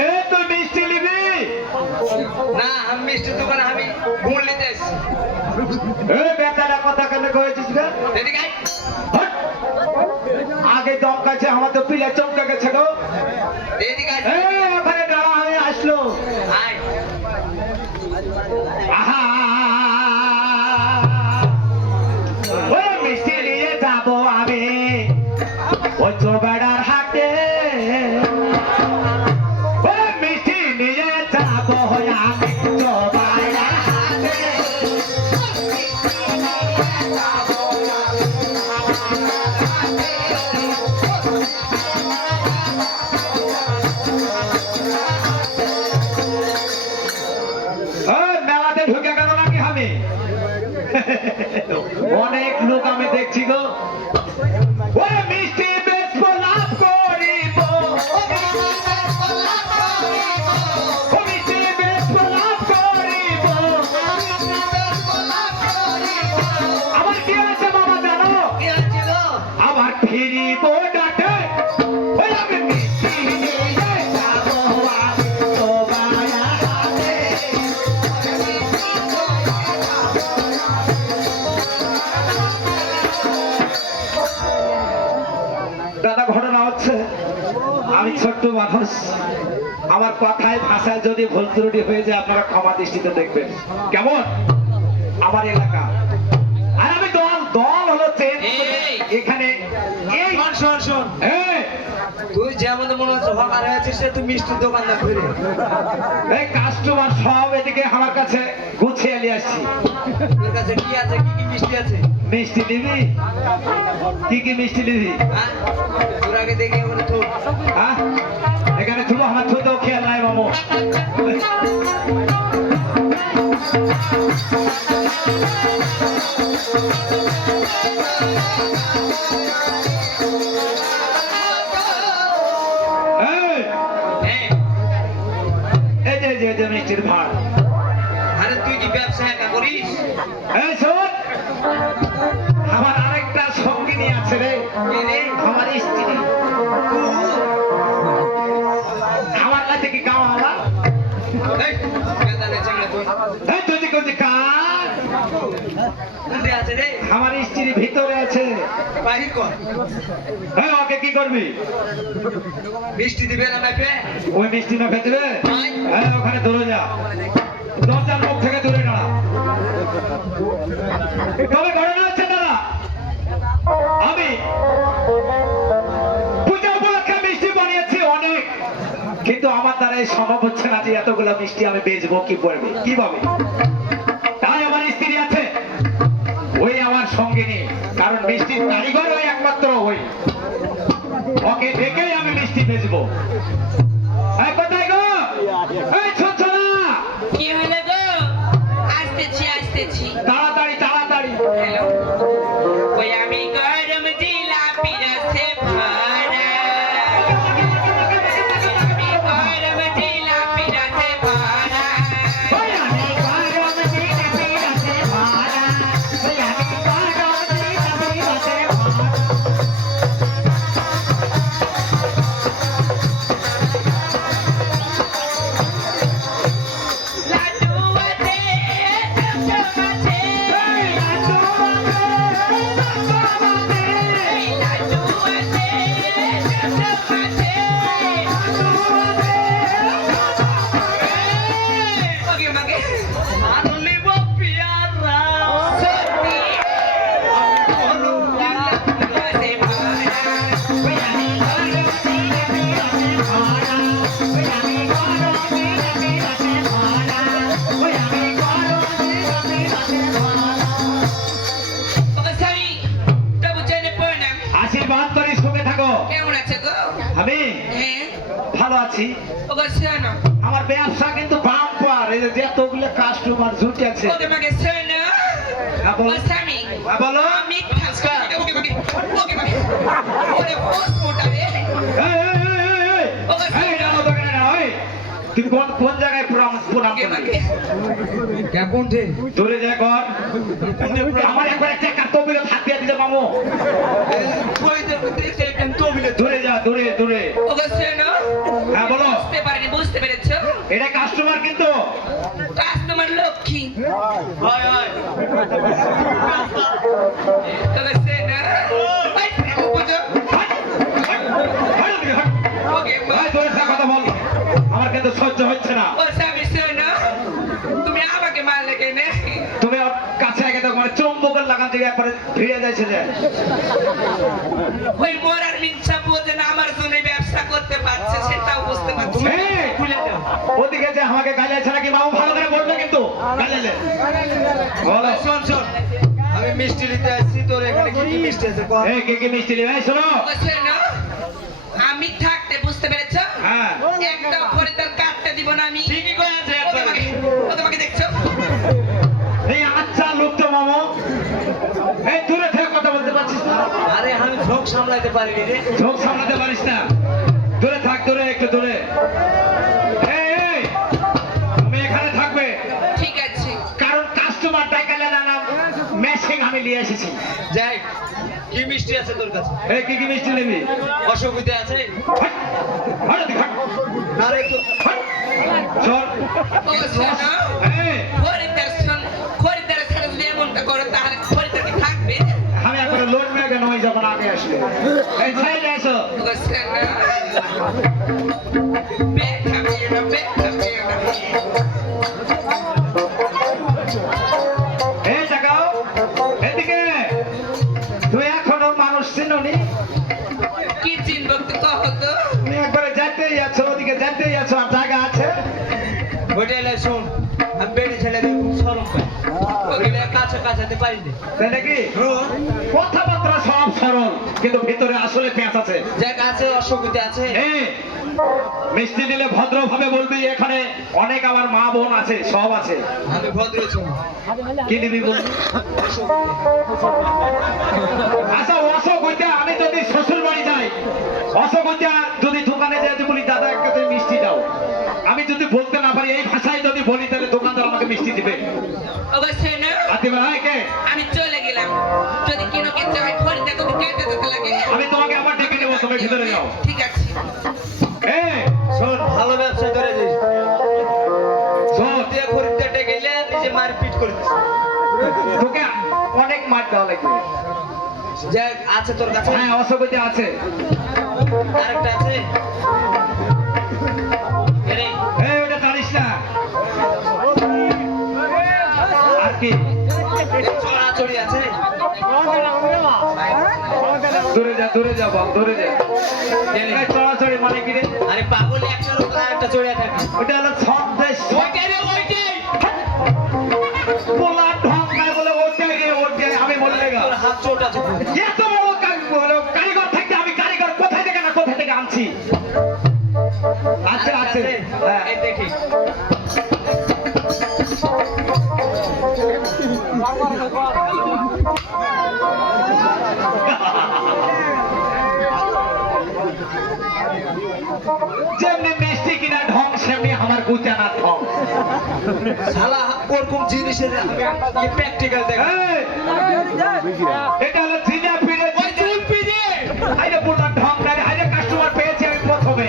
এ তুই মিষ্টি নিবি না আমি মিষ্টির দোকানে আমি গুড় নিতে এসেছি এ বেটারা কথা কেন কয়েছিস রে এদিকে আয়। হট! আগে দম কাছে আমার তো পিলা চমকে গেছে গো এদিকে এ আসে ওখানে দাঁড়া হয়ে আসলো আয় আহা! ও মিষ্টি নিয়ে যাবো আমি ওই তো বেড়ার হাটে ও মিষ্টি নিয়ে যাবো আমি তো বেড়ার হাটে ও মেলাতে ঢুকে গেল নাকি আমি অনেক লোক আমি দেখছি গো ও মিষ্টি বেচবো লাভ করিব ও মিষ্টি বেচবো লাভ করিব আমার কি আছে বাবা জানো কি হচ্ছে গো আবার ফিরিব ডাটে ওই আমি মিষ্টি নিয়ে যাবো আমি তোমার হাতে ও ছোট্ট মানুষ, আমার কথায় ভাষায় যদি ভুল ত্রুটি হয়ে যায় আপনারা ক্ষমা দৃষ্টিতে দেখবেন, কেমন? আমার এলাকা আর আমি দল দল হলো চেঞ্জ এই। এখানে এই শোন এই, তুই যেমন মনে হচ্ছে হকার হয়েছিস সে তুই মিষ্টির দোকানদার ঘুরে এই কাস্টমার সব এদিকে আমার কাছে গুছিয়ে নিয়ে আসছি। তোর কাছে কি আছে, কি কি মিষ্টি আছে? মিষ্টি নিবি? কি কি মিষ্টি নিবি? হ্যাঁ তোর আগে দেখে ওখানে তো হ্যাঁ এখানে থুবো, আমার থুতেও খেয়াল নাই মামু। এই, এই যে এই যে মিষ্টির ভাড়। আরে তুই কি ব্যবসা একা করিস? এই শোন, আমার আরেকটা সঙ্গিনী আছে রে, আমার স্ত্রী। আমার কাছে কি গাও আমার? এই, বেদালে চামড়া তুই। এই তুই যে কোথায় কার? কোনটা আছে রে? আমার স্ত্রী ভিতরে আছে। বাহির কর। এই ওকে কি করবি? মিষ্টি দিবে না মাইপে? ওই মিষ্টি না খেতে দেবে? হ্যাঁ ওখানে দূরে যা, দরজার মুখ থেকে দূরে দাঁড়া। তবে ঘটনা হচ্ছে দাদা, আমি পূজা উপলক্ষে মিষ্টি বানিয়েছি অনেক, কিন্তু আমার দ্বারা এই সম্ভব হচ্ছে না যে এতগুলো মিষ্টি আমি বেচবো কি করবে কিভাবে। তাই আমার স্ত্রী আছে, ওই আমার সঙ্গিনী, কারণ মিষ্টির কারিগর ওই একমাত্র ওই, ওকে ডেকেই আমি মিষ্টি বেচবো। এই কোথায় গো? এই ছোট না, কি হলো গো? আসতেছি তাড়াতাড়ি তাড়াতাড়ি। হ্যালো, ওই আমি গরম জিলাপি রসে ভরা, আমি গরম জিলাপি রসে ভরা, ওই আমি গরম জিলাপি রসে ভরা, ওই আমি গরম জিলাপি রসে ভরা। লাড্ডু আছে, চমচম আছে, এই লাড্ডু বানাবে, এই লাড্ডু আছে, চমচম আছে, ওকে মাকে আনলি বো পিয়ারা। সত্যি রসে ভরা, ওই আমি গরম জিলাপি রসে ভরা, ওই আমি গরম জিলাপি রসে ভরা, ওই আমি গরম জিলাপি রসে ভরা। ওকে স্বামী তবু জেনে প্রণাম। আশীর্বাদ করি, সুখে থাকো। কেমন আছে গো? আমি হ্যাঁ ভালো আছি। ওকে শোনো, আমার ব্যবসা কিন্তু বাম্পার, এই যে যতগুলো কাস্টমার জুটে আছে। ওকে মাকে শোনো, হ্যাঁ, বলো। ও স্বামী হ্যাঁ, বলো। আমি থাকা ওকে মাকে ওরে হোস মোটা রে এই, দাঁড়াও, দোকানে দাঁড়াও, এই। তুমি কোন জায়গায় প্রণাম ওকে করবে? মাকে কেমন রে? দূরে যায় কর। আমার একবার একটা কাতবিলে হাত দিয়ে দিতে মামু। কই দেখতে কেন তো বিলে দূরে যা, দূরে দূরে। ওকে শোনো, হ্যাঁ বলো। বুঝতে পেরেছো? এটা কাস্টমার কিন্তু। কাস্টমার লক্ষ্মী। হয় হয়। ওকে শোনো, এই বুঝো হাট, হাট, হাট ওদিকে, হাট। ওকে এই, দূরে থাক, কথা বল। আমার কিন্তু সহ্য হচ্ছে না। ও স্বামী শোনো, তুমি আমাকে মারলে কেন? তুমি ওর কাছে আগে তো মানে চুম্বকের লাগান থেকে একবারে ভিড়ে যাচ্ছে যে। ওই মরার মিনসা বোঝে না আমার জন্য ব্যবসা করতে পারছে সেটাও বুঝতে পারছি না। এই, খুলে দাও। ওদিকে যে আমাকে গালিয়াছে নাকি মামু, ভালো করে বলবে কিন্তু। গালিয়ালে বলো। শোন শোন, আমি মিষ্টি নিতে আসছি, তোর এখানে কি কি মিষ্টি আছে কর। এই কি কি মিষ্টি নেবে? এই শোনো। ও শোনো, আমি থাকতে বুঝতে পেরেছো? হ্যাঁ, একটা খরিদ্দার কাটতে দিব না আমি। ঠিকই কই আছে ও তোমাকে দেখছো? এই আচ্ছা লোক তো মামু। এই দূরে থেকে কথা বলতে পারছিস না? আরে আমি ঝোঁক সামলাতে পারিনি রে। চোখ সামলাতে পারিস না? দূরে থাক, দূরে, একটু দূরে। এই, এই, তুমি এখানে থাকবে, ঠিক আছে। কারণ কাস্টমার ডাকালে না মেশিং আমি নিয়ে এসেছি। যাই, কি মিষ্টি আছে তোর কাছে? এই কি কি মিষ্টি নেবি? অসুবিধা আছে? হাট, হাট ওদিকে, হাট, আরে একটু হাট। চল। ও শোনো, এই, খরিদ্দারের সাথে যদি এমনটা করো তাহলে খরিদ্দার কি থাকবে? আমি একবারে লোড মেয়ে নয় যখন আগে আসবে। এই ছেড়ে এসো। ও শোনো, এই টাকাও এদিকে তুই এখনো মানুষ চিনি কি চিনব তো কহ তো তুমি একবারে যাইতেই আছো ওদিকে যাইতেই আছো আর জায়গা আছে হোটেলে শোন আমি বেড়ি ছেলেদের খুব সরম পাই ওগুলো কাছে কাছাতে পারি না তাই নাকি কথাবার্তা সব সরল কিন্তু ভিতরে আসলে পেঁচ আছে জায়গা আছে অসুবিধা আছে এই, মিষ্টি দিলে ভদ্রভাবে বলবি এখানে অনেক আমার মা বোন আছে সব আছে আমি ভদ্র ছিল কি দিবি বল আচ্ছা অশোক হইতে আমি যদি শ্বশুর বাড়ি যাই অশোক হইতে যদি দোকানে যাই বলি দাদা একটা তুমি মিষ্টি দাও আমি যদি বলতে না পারি এই ভাষায় যদি বলি তাহলে দোকানদার আমাকে মিষ্টি দিবে অবশ্যই না আর দিবে না কে আমি চলে গেলাম যদি কিনো কে চাই খরিদে তো কেটে দিতে লাগে আমি তোমাকে আবার ডেকে নেবো তুমি ভিতরে যাও ঠিক আছে এই শোন ভালো ব্যবসা করে দিস শোন, দিয়ে খরিদ্দারটা গেলে নিজে মারপিট করে দিস তোকে অনেক মার দেওয়া লাগবে যাক আছে তোর কাছে হ্যাঁ অশোক হইতে আছে আরেকটা আছে এরে এই ওটা জানিস না আর কি চড়াচড়ি আছে দূরে যা বল দূরে যা এই চড়াচড়ি মানে কি রে আরে পাগল একটার উপর আরেকটা চড়িয়া থাকে ওটা হলো ছদ্মেশ ওইটাই রে ওইটাই বলা ঢং নাই বলে ওটাই আমি বললে গা তোর হাত চোট আছে এত বড় কারিগর থাকতে আমি কারিগর কোথায় থেকে না কোথায় থেকে আনছি আছে হ্যাঁ এই দেখি যেমনি মিষ্টি কিনা ঢং সেমনি আমার গুচানা ঢং শালা ওরকম জিনিসের প্র্যাকটিক্যাল দেখ এই, এটা হলো জিনা পিড়ে ওই চুল পিড়ে হাইরে পুরো ঢং নাই হাইরে কাস্টমার পেয়েছি আমি প্রথমে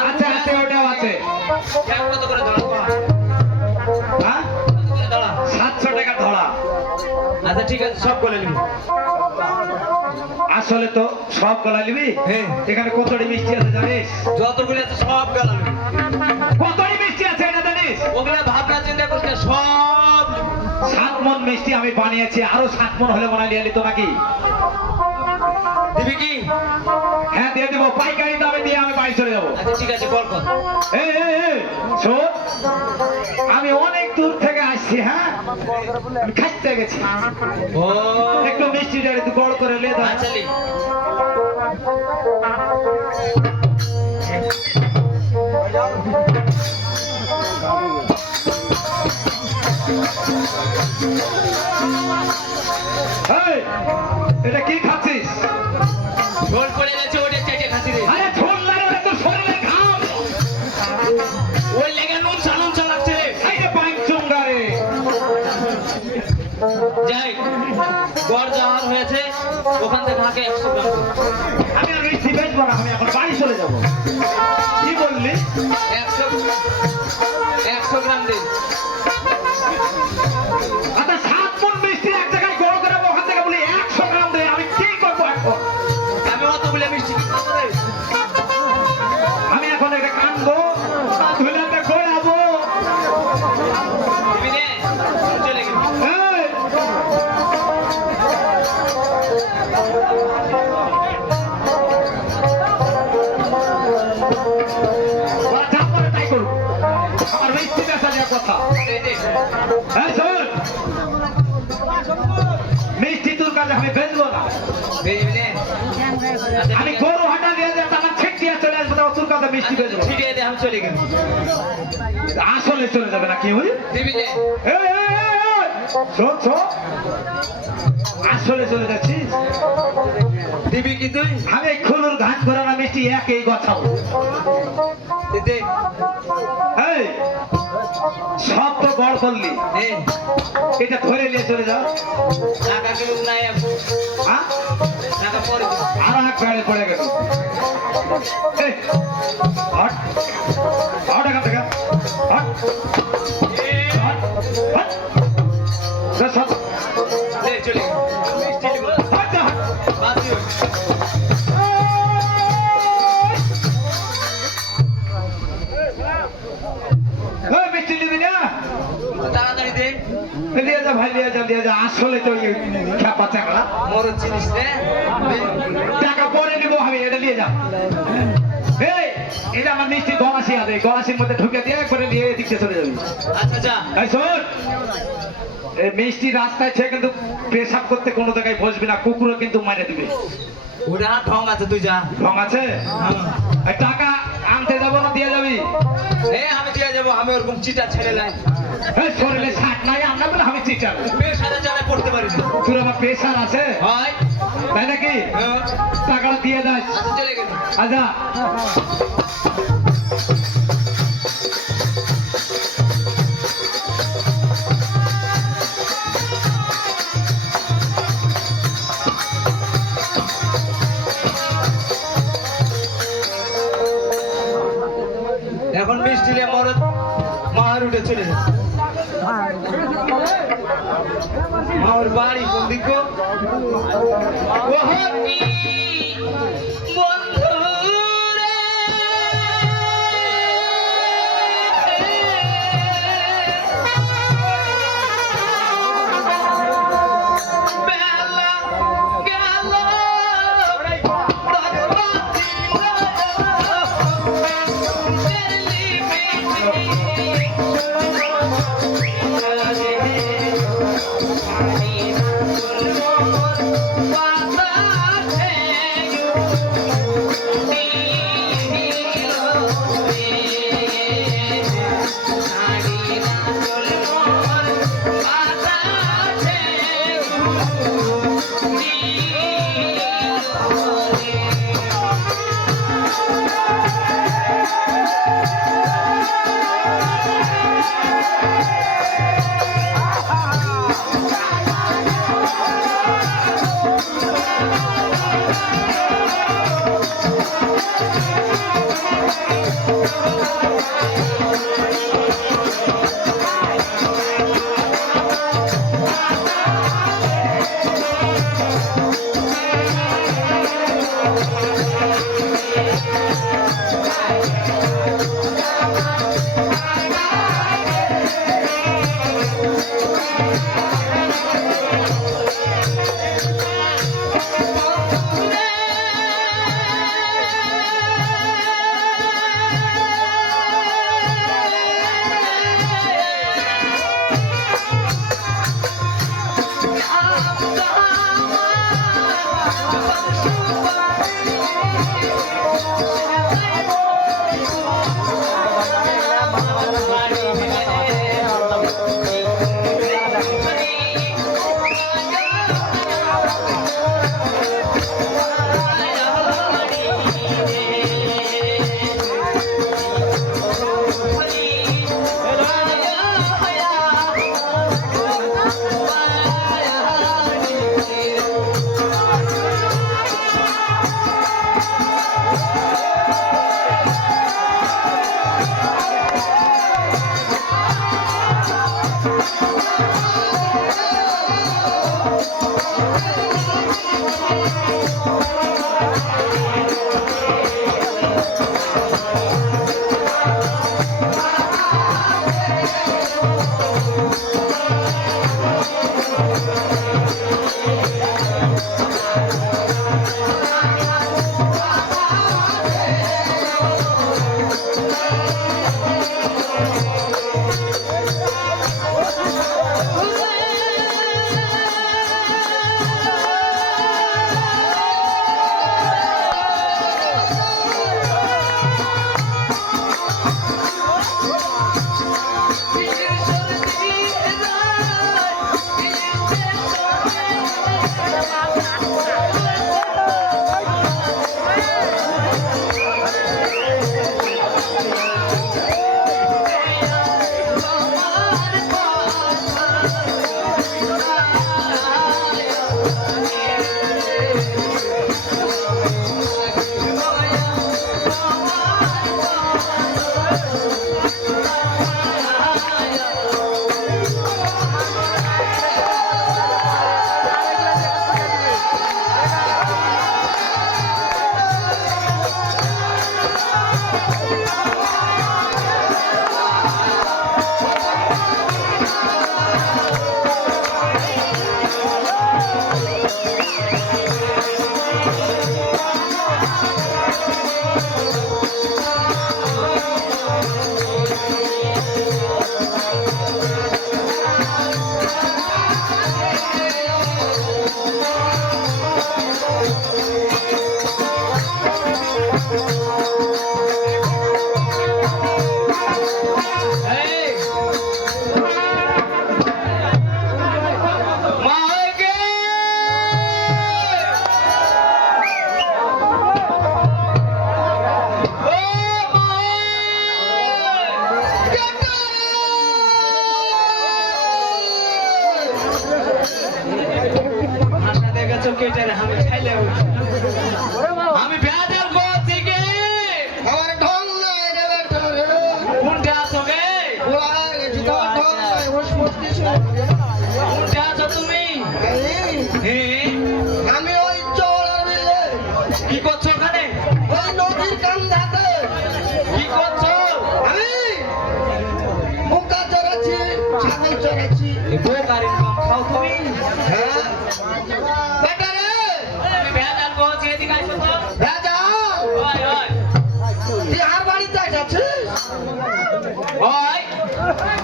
আচ্ছা আছে ওটাও আছে কত করে ধরা হ্যাঁ কত করে ধরা 700 টাকা ধরা আচ্ছা ঠিক আছে সব বলে নিবি আসলে তো সব গলা নিবি হ্যাঁ। এখানে কতটি মিষ্টি আছে জানিস যতগুলো আছে সব গেল কতটি মিষ্টি আছে এটা জানিস ওগুলা ভাবনা চিন্তা করতে সব 7 মণ মিষ্টি আমি বানিয়েছি আরো 7 মণ হলে বানাই নিয়ে তো নাকি দিবি কি হ্যাঁ দিয়ে দেবো পাইকারি দামে দিয়ে আমি বাড়ি চলে যাবো আচ্ছা ঠিক আছে বল কর এই শোন আমি অনেক দূর থেকে আসছি হ্যাঁ আমি খাইতে গেছি ও একটু মিষ্টিটা একটু বড় করে লে দাও আচ্ছা লি এই, এটা কি খাচ্ছিস ঝোল পড়ে গেছে ওটা চেটে খাসি রে আরে ঝোল না রে, ওটা তো শরীরের ঘাম ওই লেগে নুন চালাচ্ছে রে এই যে পাঁচচুঙ্গা রে যাই গড় যাওয়ার হয়েছে ওখান থেকে হাঁকে 100 গ্রাম আমি আর মিষ্টি বেচবো না আমি এখন বাড়ি চলে যাবো কি বললি 100 গ্রাম দিন আচ্ছা 7 মণ মিষ্টি এক জায়গায় গড় করে ওখান থেকে বলি 100 গ্রাম দে আমি কি করবো এখন আমি অতগুলো মিষ্টি কিনতে পারবো রে? আমি এখন এটা কানবো ধুলাতে গড়াবো দিবি রে চলে গেল এই, ওরা যা করে তাই করুক আমার মিষ্টি বেচা দেওয়ার কথা এই দেখ হ্যাঁ শোন মিষ্টি তোর কাছে আমি বেচবো না দিবি রে আচ্ছা আমি গরু হাঁটা দিয়ে দিয়ে আমার ছেক দিয়ে চলে আসবো তো তোর কাছে মিষ্টি বেচবো ঠিক আছে আমি চলে গেল আসলে চলে যাবে না কি হই দিবি রে শোন শোন আসলে চলে যাচ্ছিস দিবি কি তুই আমি এই খুলুর ঘাট ঘোরানো মিষ্টি একই গছাও দে এই সব তো গড় করলি এই এটা ধরে নিয়ে চলে যাও টাকা কিন্তু নাই হ্যাঁ টাকা পরে দিবি। আর এক গাড়ি পড়ে গেল এই, হট হট এখান থেকে হট হট হট সব সব দে চলে গেল মিষ্টি দিব হট হট বাসি হোক। ওই মিষ্টি নিবি না তাড়াতাড়ি দে লিয়ে যা ভাই লিয়ে যা আসলে তো এই খ্যাপা চাকরা মোর জিনিস রে দে। টাকা পরে নিবো আমি এটা নিয়ে যা এই এটা আমার মিষ্টি গলাশি আছে গলাশির মধ্যে ঢুকে দিয়ে একবারে নিয়ে এদিকে চলে যাবি আচ্ছা যা এই শোন এই মিষ্টি রাস্তায় ছে কিন্তু পেশাব করতে কোনো জায়গায় বসবি না কুকুরও কিন্তু মেরে দিবে ওটা ঢং আছে তুই যা ঢং আছে এই টাকা আনতে যাবো না দিয়ে যাবি আমি দিয়ে যাবো আমি ওরকম চিটা ছেড়ে নাই এই শরীরে শাক নাই আমরা বলে আমি চিটার বেশ সাথে চালায় পড়তে পারি না তোর আমার পেশার আছে হয় তাই নাকি হ্যাঁ। টাকাটা দিয়ে দাস আচ্ছা চলে গেল আচ্ছা এখন মিষ্টি নিয়ে মর মার উঠে চলে যাচ্ছে মার বাড়ি কোন দিক গো? ওহনি বন্ধু রে বেলা গেল ভাষা দেখেছো কেটে আমি খাইলে আমি বেজাল করছি গে আমার ঢং নাই রে বেটা রে কোনটা আছো গে ওলা গেছি তো ঢং নাই ওস মস্তিষ্ক কোনটা আছো তুমি হ্যাঁ আমি ওই চওড়ার বিলে কি করছো ওখানে ওই নদীর কান্দাতে কি করছো আমি মুকা চড়াচ্ছি ছাগল চড়াচ্ছি এই বোকার ইনকাম খাও তুমি হ্যাঁ বেটা রে আমি বেজাল করছি এদিকে আইছো তো রাজা ওই ওই তুই আর বাড়িতে আছিস ওই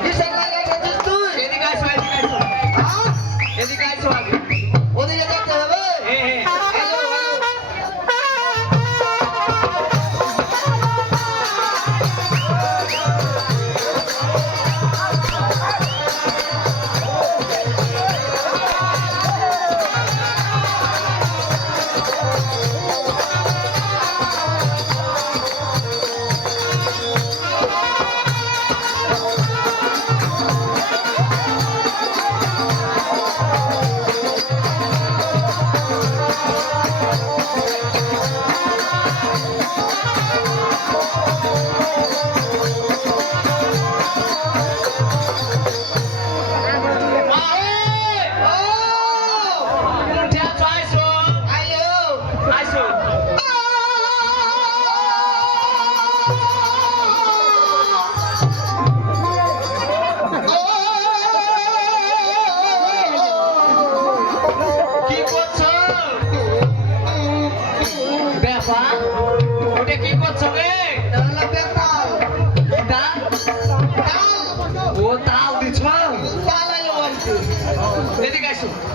কিসের লাগাই গেছিস তুই এদিকে আইছো এদিকে আইছো হ্যাঁ? এদিকে আইছো আগে ওদিকে যেতে হবে হ্যাঁ হ্যালো, হ্যালো।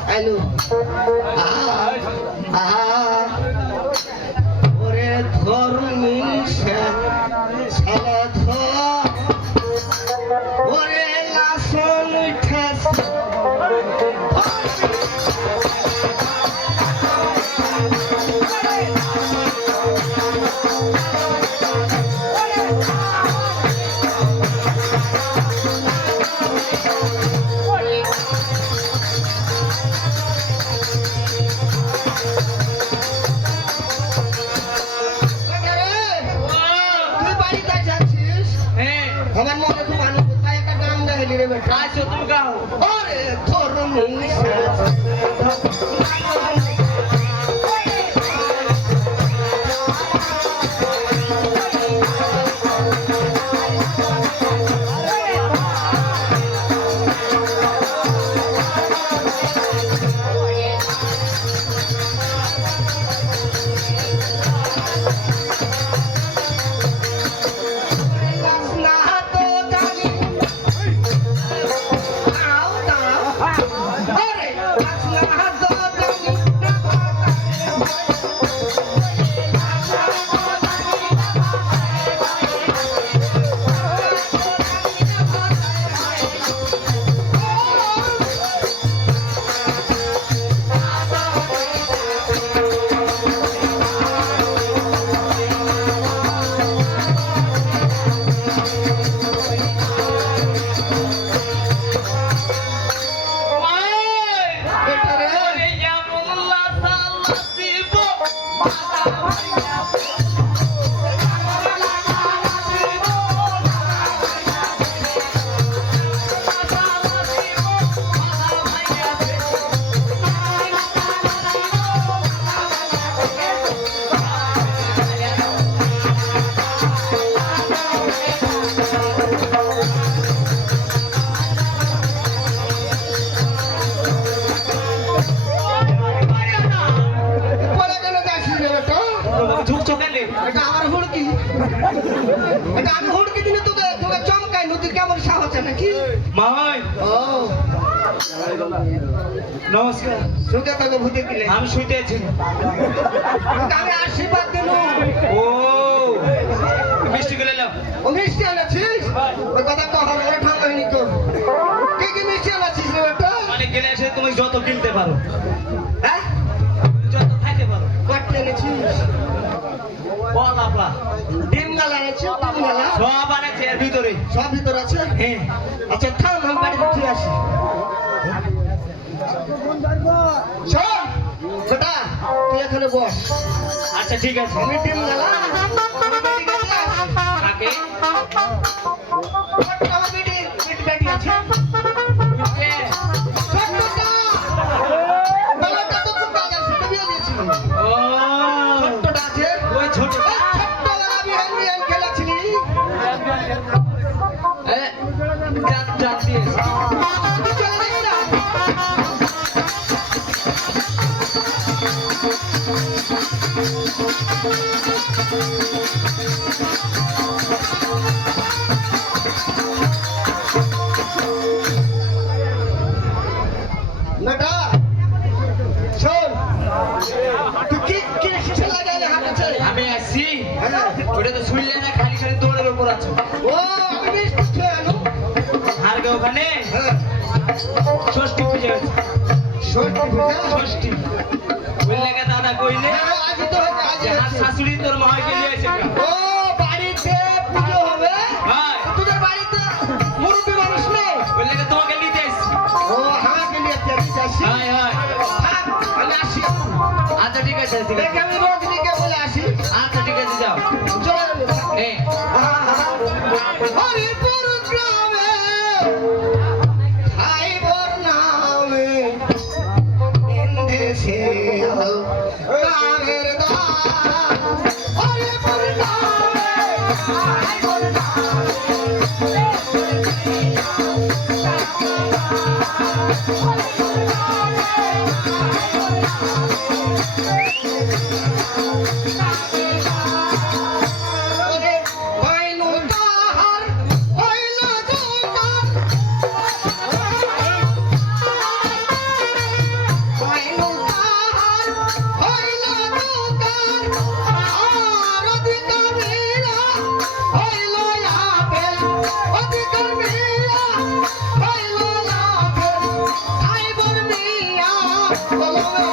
আইলো ওরে ধর্মিন ছেলে ধর ওরে লাসন ঠেস তুই বাড়িতে যাচ্ছিস আমার মনে খুব আনন্দ তাই একটা গান গাইলি রে বেটা আইছো তুমি গাও ওরে ধর্মিন পরে কেন যাচ্ছিস রে বেটা ঝুঁকছো কেন এটা আমার হুড়কি এটা আমি হুড়কি দিলে তোকে তোকে চমকাই নদীর কেমন সাহস আছে নাকি মাই ও নমস্কার সুখে তোকে ভূতে দিলে আমি শুইতে আছি তোকে আমি আশীর্বাদ দিল ও মিষ্টি করে এলাম ও মিষ্টি আনাছিস ওই কথা কথা বলে ঠান্ডা হয়নি তো কি কি মিষ্টি আনাছিস রে বেটা মানে গেলে এসে তুমি যত কিনতে পারো হ্যাঁ যত খাইতে পারো কটলে এনেছিস বল আপলা ডিম গালা এনেছিস ডিম গালা সব আনেছে এর ভিতরে সব ভিতর আছে হ্যাঁ আচ্ছা থাম আমি বাড়িতে উঠে আসি এখানে বস আচ্ছা ঠিক আছে আমি টিম গেলাম আগে আমার বেটি ব্যাটি আছে ছোট্টটা বেলাটা তো খুব কাজ আছে তো বিয়ে দিয়েছিল ও ছোট্টটা আছে ওই ছোট ছোট্টবেলা বিহান বিহান খেলেছিলি জাত দিয়েছে চলে যাবি না বেটা শোন তুই কি শিশে লাগাইলে হাত আছে আমি আসছি হ্যাঁ ওটা তো শুনলে না খালি খালি দৌড়ের উপর আছে ও আমি মিষ্টি খেয়ে আনো আর কে ওখানে হ্যাঁ ষষ্ঠী পুজো হচ্ছে ষষ্ঠী পূজা ষষ্ঠী বললে কে দাদা কইলে হ্যাঁ, আজই তো হচ্ছে আজই যে হাত হচ্ছে শাশুড়ি তোর মহাই গেলে আছে ও বাড়িতে পুজো হবে হ্যাঁ তোদের বাড়িতে মুরব্বী মানুষ নেই বললে কে তোমাকে নিতে আসছি ও আমাকে নিয়ে আসি হাই হাই থাক, আমি আসি আচ্ছা ঠিক আছে ঠিক দেখে আছে আমি রজনীকে বলে আসি আচ্ছা ঠিক আছে যাও চলে যাবো এই হরিপুর গ্রামে খাইবর নামে ইন্দেশে কামের দাম হরিপুর গ্রামে খাইবর বাইনু তাহার হইল দোকান বাইনু তাহার হইল দোকান আর অধিকার মিলা হইল আপেল অধিকার মিলা হইল আপেল খাইবর মিয়া কলমে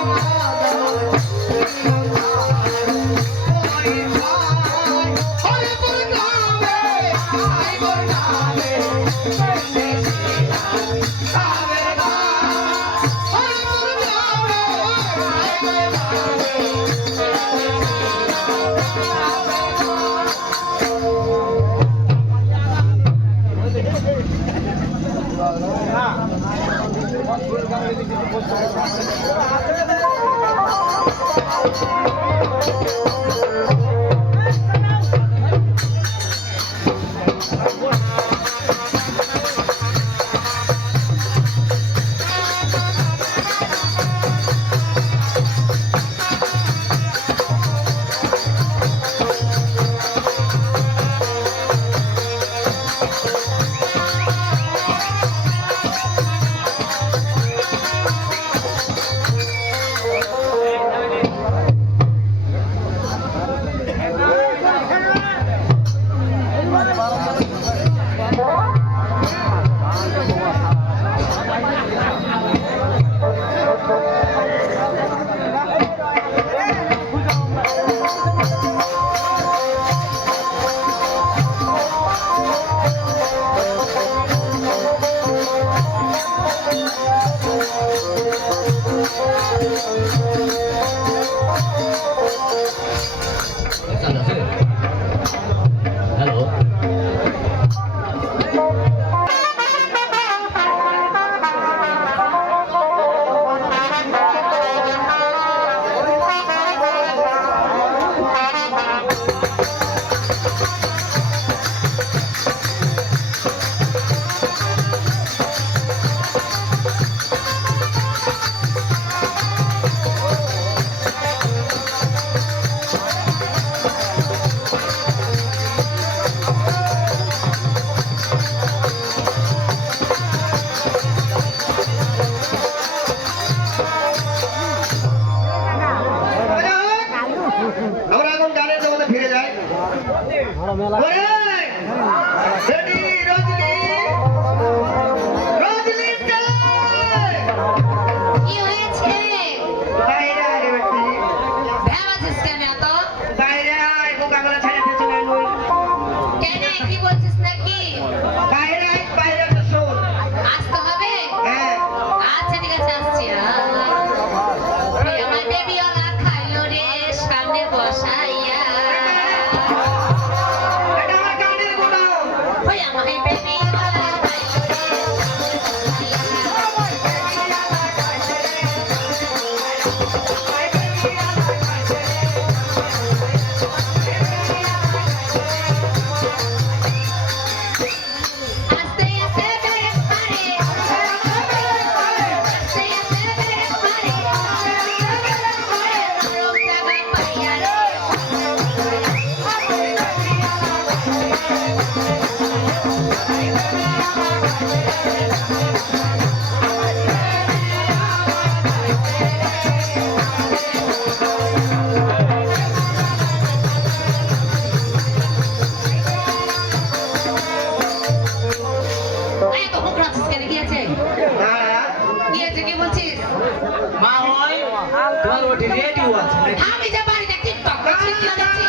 আমার ওটি রেডিও আছে নাকি? আমি যে বাড়িতে টিকটক করছি কি দেখছি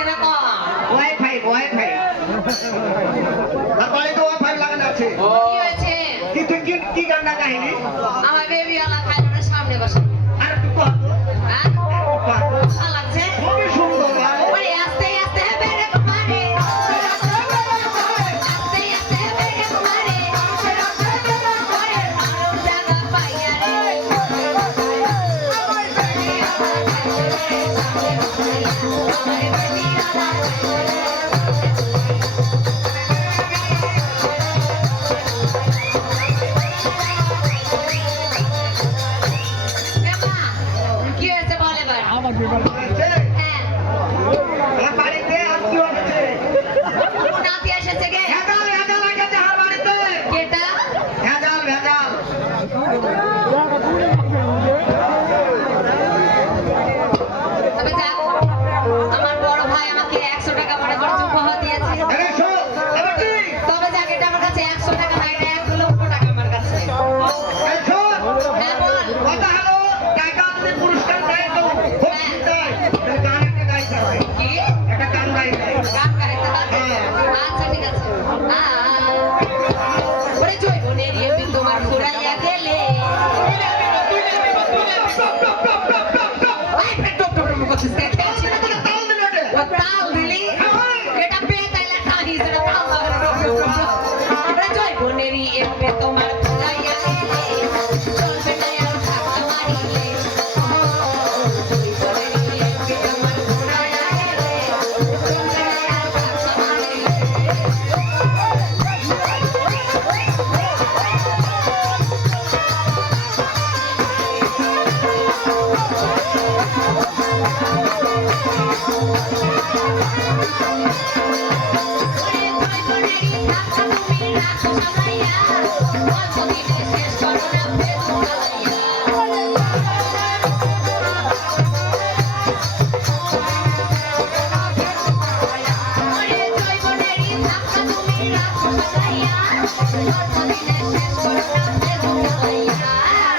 এরকম ওয়াইফাই ওয়াইফাই আর বাড়িতে ওয়াইফাই লাগানো আছে ও কি হয়েছে কি তুই কি গান কাহিনী আমার বেবি ওয়ালা খাইলোর সামনে বসে আর একটু কর হ্যাঁ ভালো লাগছে খুবই সুন্দর ওরে আস্তে আস্তে বেরে কুমারে আস্তে আস্তে বেরে কুমারে ওরে ভালো জায়গা পাইয়া রে আমার বেবি কি হয়েছে বলে এবার হ্যাঁ আমার বাড়িতে আত্মীয় আছে নাতি এসেছে গে ভেজাল ভেজাল লাগেছে আমার বাড়িতে কেটা ভেজাল ভেজাল তবে যাক আমার বড় ভাই আমাকে 100 টাকা মনে করে উপহার দিয়েছে আরে শোন আরে কি তবে যাক এটা আমার কাছে 100 টাকা হয় না 1 লক্ষ টাকা আমার কাছে আরে শোন হ্যাঁ বল কথা হলো টাকা যদি পুরস্কার দেয় তো খুব সুন্দর গান একটা গাইতে হয় কি একটা গান গাইতে হয় গান গাইতে হবে আচ্ছা ঠিক আছে ওরে জয়বনের এমনি তোমার ফুরাইয়া গেলে আই পেট টপ টপ করছিস কে খেলছিস না তাল দিন ওটা ও তাল দিলি এটা পেটাইলা খাহি সেটা তাল হবে ওরে জয়বনের এমনি তোমার ফুরাইয়া গেলে চলবে না আর থাকতে মারিলে জয়বনের এমনি তোমার ফুরাইয়া গেলে চলবে না আর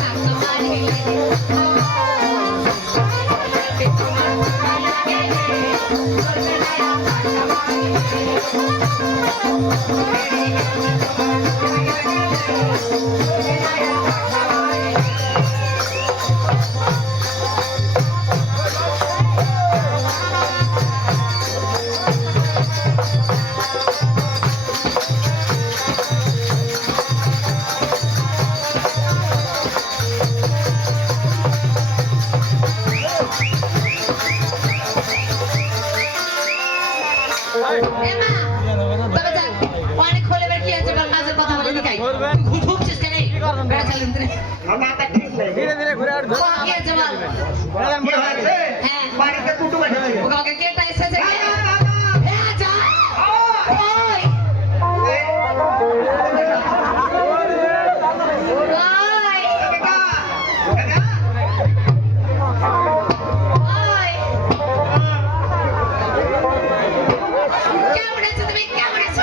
থাকতে মারিলে এমা তবে যাক অনেক হলে বের কি আছে বল কাজের কথা বলে দিকাই ঘুরছিস কেন বেড়া চালুন তুই আমার মাথা ঠিক নেই কি আছে বল কি হয়েছে হ্যাঁ বাড়িতে দুটো বাজছে ওকে কেটা এসেছে হ্যাঁ যা ওই ওই কেমন আছো তুমি কেমন আছো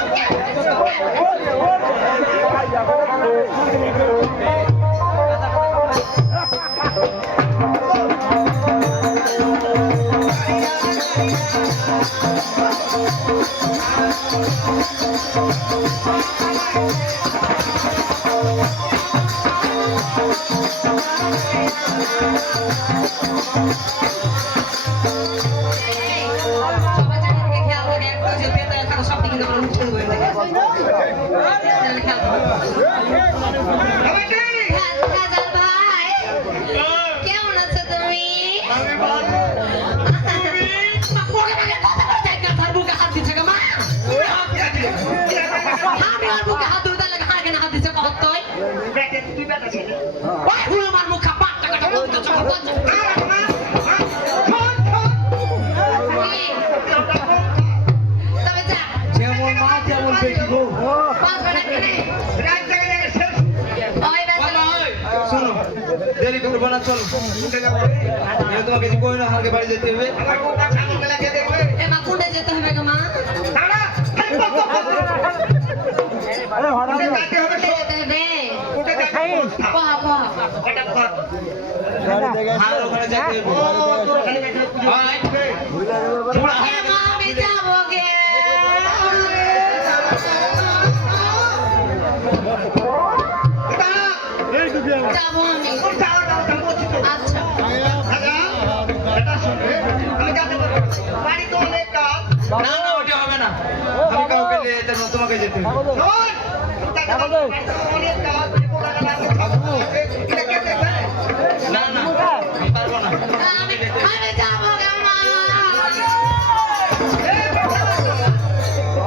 সবাই জায়গা থেকে খেয়াল করে একটু যে ভেতরে থাকো সব দিকে তোমার মুখ করে দেখে খেয়াল করো হাজার ভাই কেমন আছো তুমি আমি ভালো বুকে হাত দিচ্ছে গো মা আমি ওর বুকে হাত দিতে লাগে হাড় কেন হাত দিচ্ছে কত তুই তুই বেটা ছেলে ওই হুলো মার মুখ পাট টাকাটা বলতে চল বলতে তবে যা যেমন মা তেমন বেটি গো পাঁচ বেলা করে রাত জায়গায় শেষ ওই বেলা না চলো এটা তোমাকে যে কই না হালকে বাড়ি যেতে হবে আমার কোনটা ছাগল মেলা কে দেখবে এ মা কোনটা যেতে হবে গো মা দাঁড়া খালি বক বক বক। কোনটা যেতে হবে কোনটা যেতে হবে কোনটা যেতে হবে কহ কহ এটা কর আর ওখানে যেতে হবে ও তোর খালি বেটা হয় এ মা আমি যাবো গে দাঁড়া যাবো আমি ওর দাও দাও দাও বলছি তো আচ্ছা দাদা এটা শুনে আমি যাতে পারবো বাড়ি তো অনেক কাজ না না ওটা হবে না আমি কাউকে নিয়ে যেতে না তোমাকে যেতে হবে শোন যাতে পারবো বাড়ি তো অনেক কাজ কোটা লাগবে এটা কে দেখবে না না আমি পারবো না আমি যাবো গে মা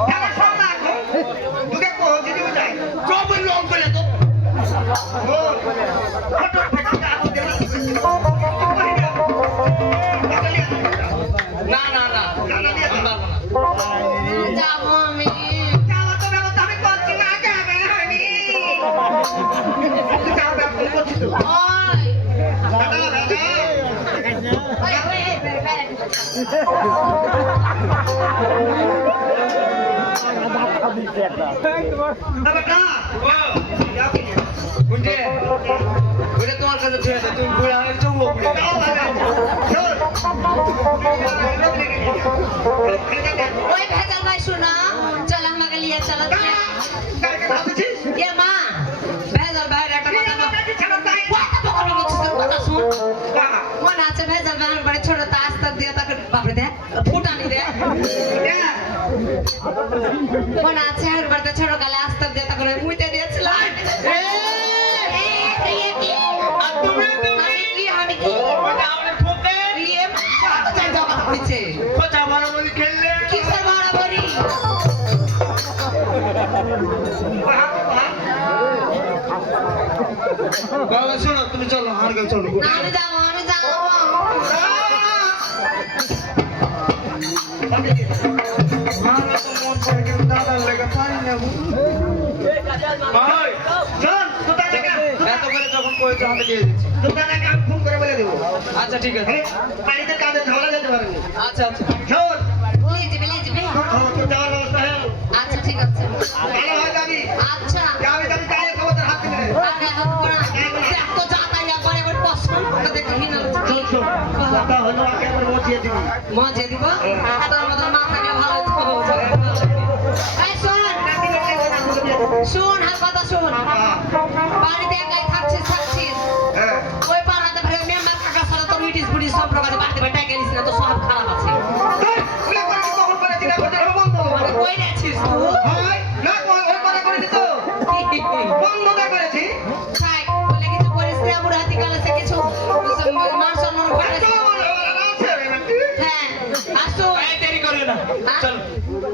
আমার সব না তোকে কো যদি যাই কবে লং করে তো ও ফটো ফটো আগে দে না না না আমি পারবো না যাবো আমি যাও তো যাও আমি করছি না যাবে আমি যাও যাও করছি তো ওই দাদা দাদা ওই ওই দাদা না যাও কি বুঝে ওটা তোমার কাছে ছেড়ে দাও তুমি ঘুরে আমি চুপ যাও বাবা ওই ভেজাল ভাই শোনা চল আমাকে নিয়ে চলো এ মা ভেজাল ভাই একটা কথা কথা বলো কিছু কথা শুন মনে আছে ভেজাল ভাই আমার বাড়ি ছোট তা আস্তাক দিয়ে তাকে বাপরে দে ফুটানি দে মনে আছে আমার বাড়িতে ছোট কালে আস্তাক দিয়ে তাকে মুইতে দিয়েছিলাম আমি কি ইয়ে মা তো যাই যাও কথা বলছে কথা বরাবরই খেললে কিসের বরাবরই বাবা শোনো তুমি চলো আর কেউ চলো না আমি যাবো আমি যাবো আমার তো মন চায় কিন্তু দাদার লেগে পারি না ভাই এত করে যখন কয়েছো আমি দিয়ে দিচ্ছি আচ্ছা ঠিক আছে আচ্ছা আচ্ছা নিয়ে যাবে নিয়ে যাবে আচ্ছা ঠিক আছে আচ্ছা আগে হাত করা দেখ তো যা তাই একবার একবার পছন্দ ওটা দেখে হিনা মজা দিব তোর মতন মা থাকলে ভালো হতো এই শোন শোন হাত কথা শোন বাড়িতে একাই থাকছিস ওই পাড়াতে ফেরে মেম্বার কাকা সারা তোর ইটিস বুড়ি সব প্রকারে বাড়িতে বেটা গেলিস না তো সব খারাপ আছে মানে কই যাচ্ছিস তুই তাই বলে কিছু করিস না বুড়া হাতি কালাসে কিছু মান সম্মান করিস হ্যাঁ আসো এই দেরি করিও না চলো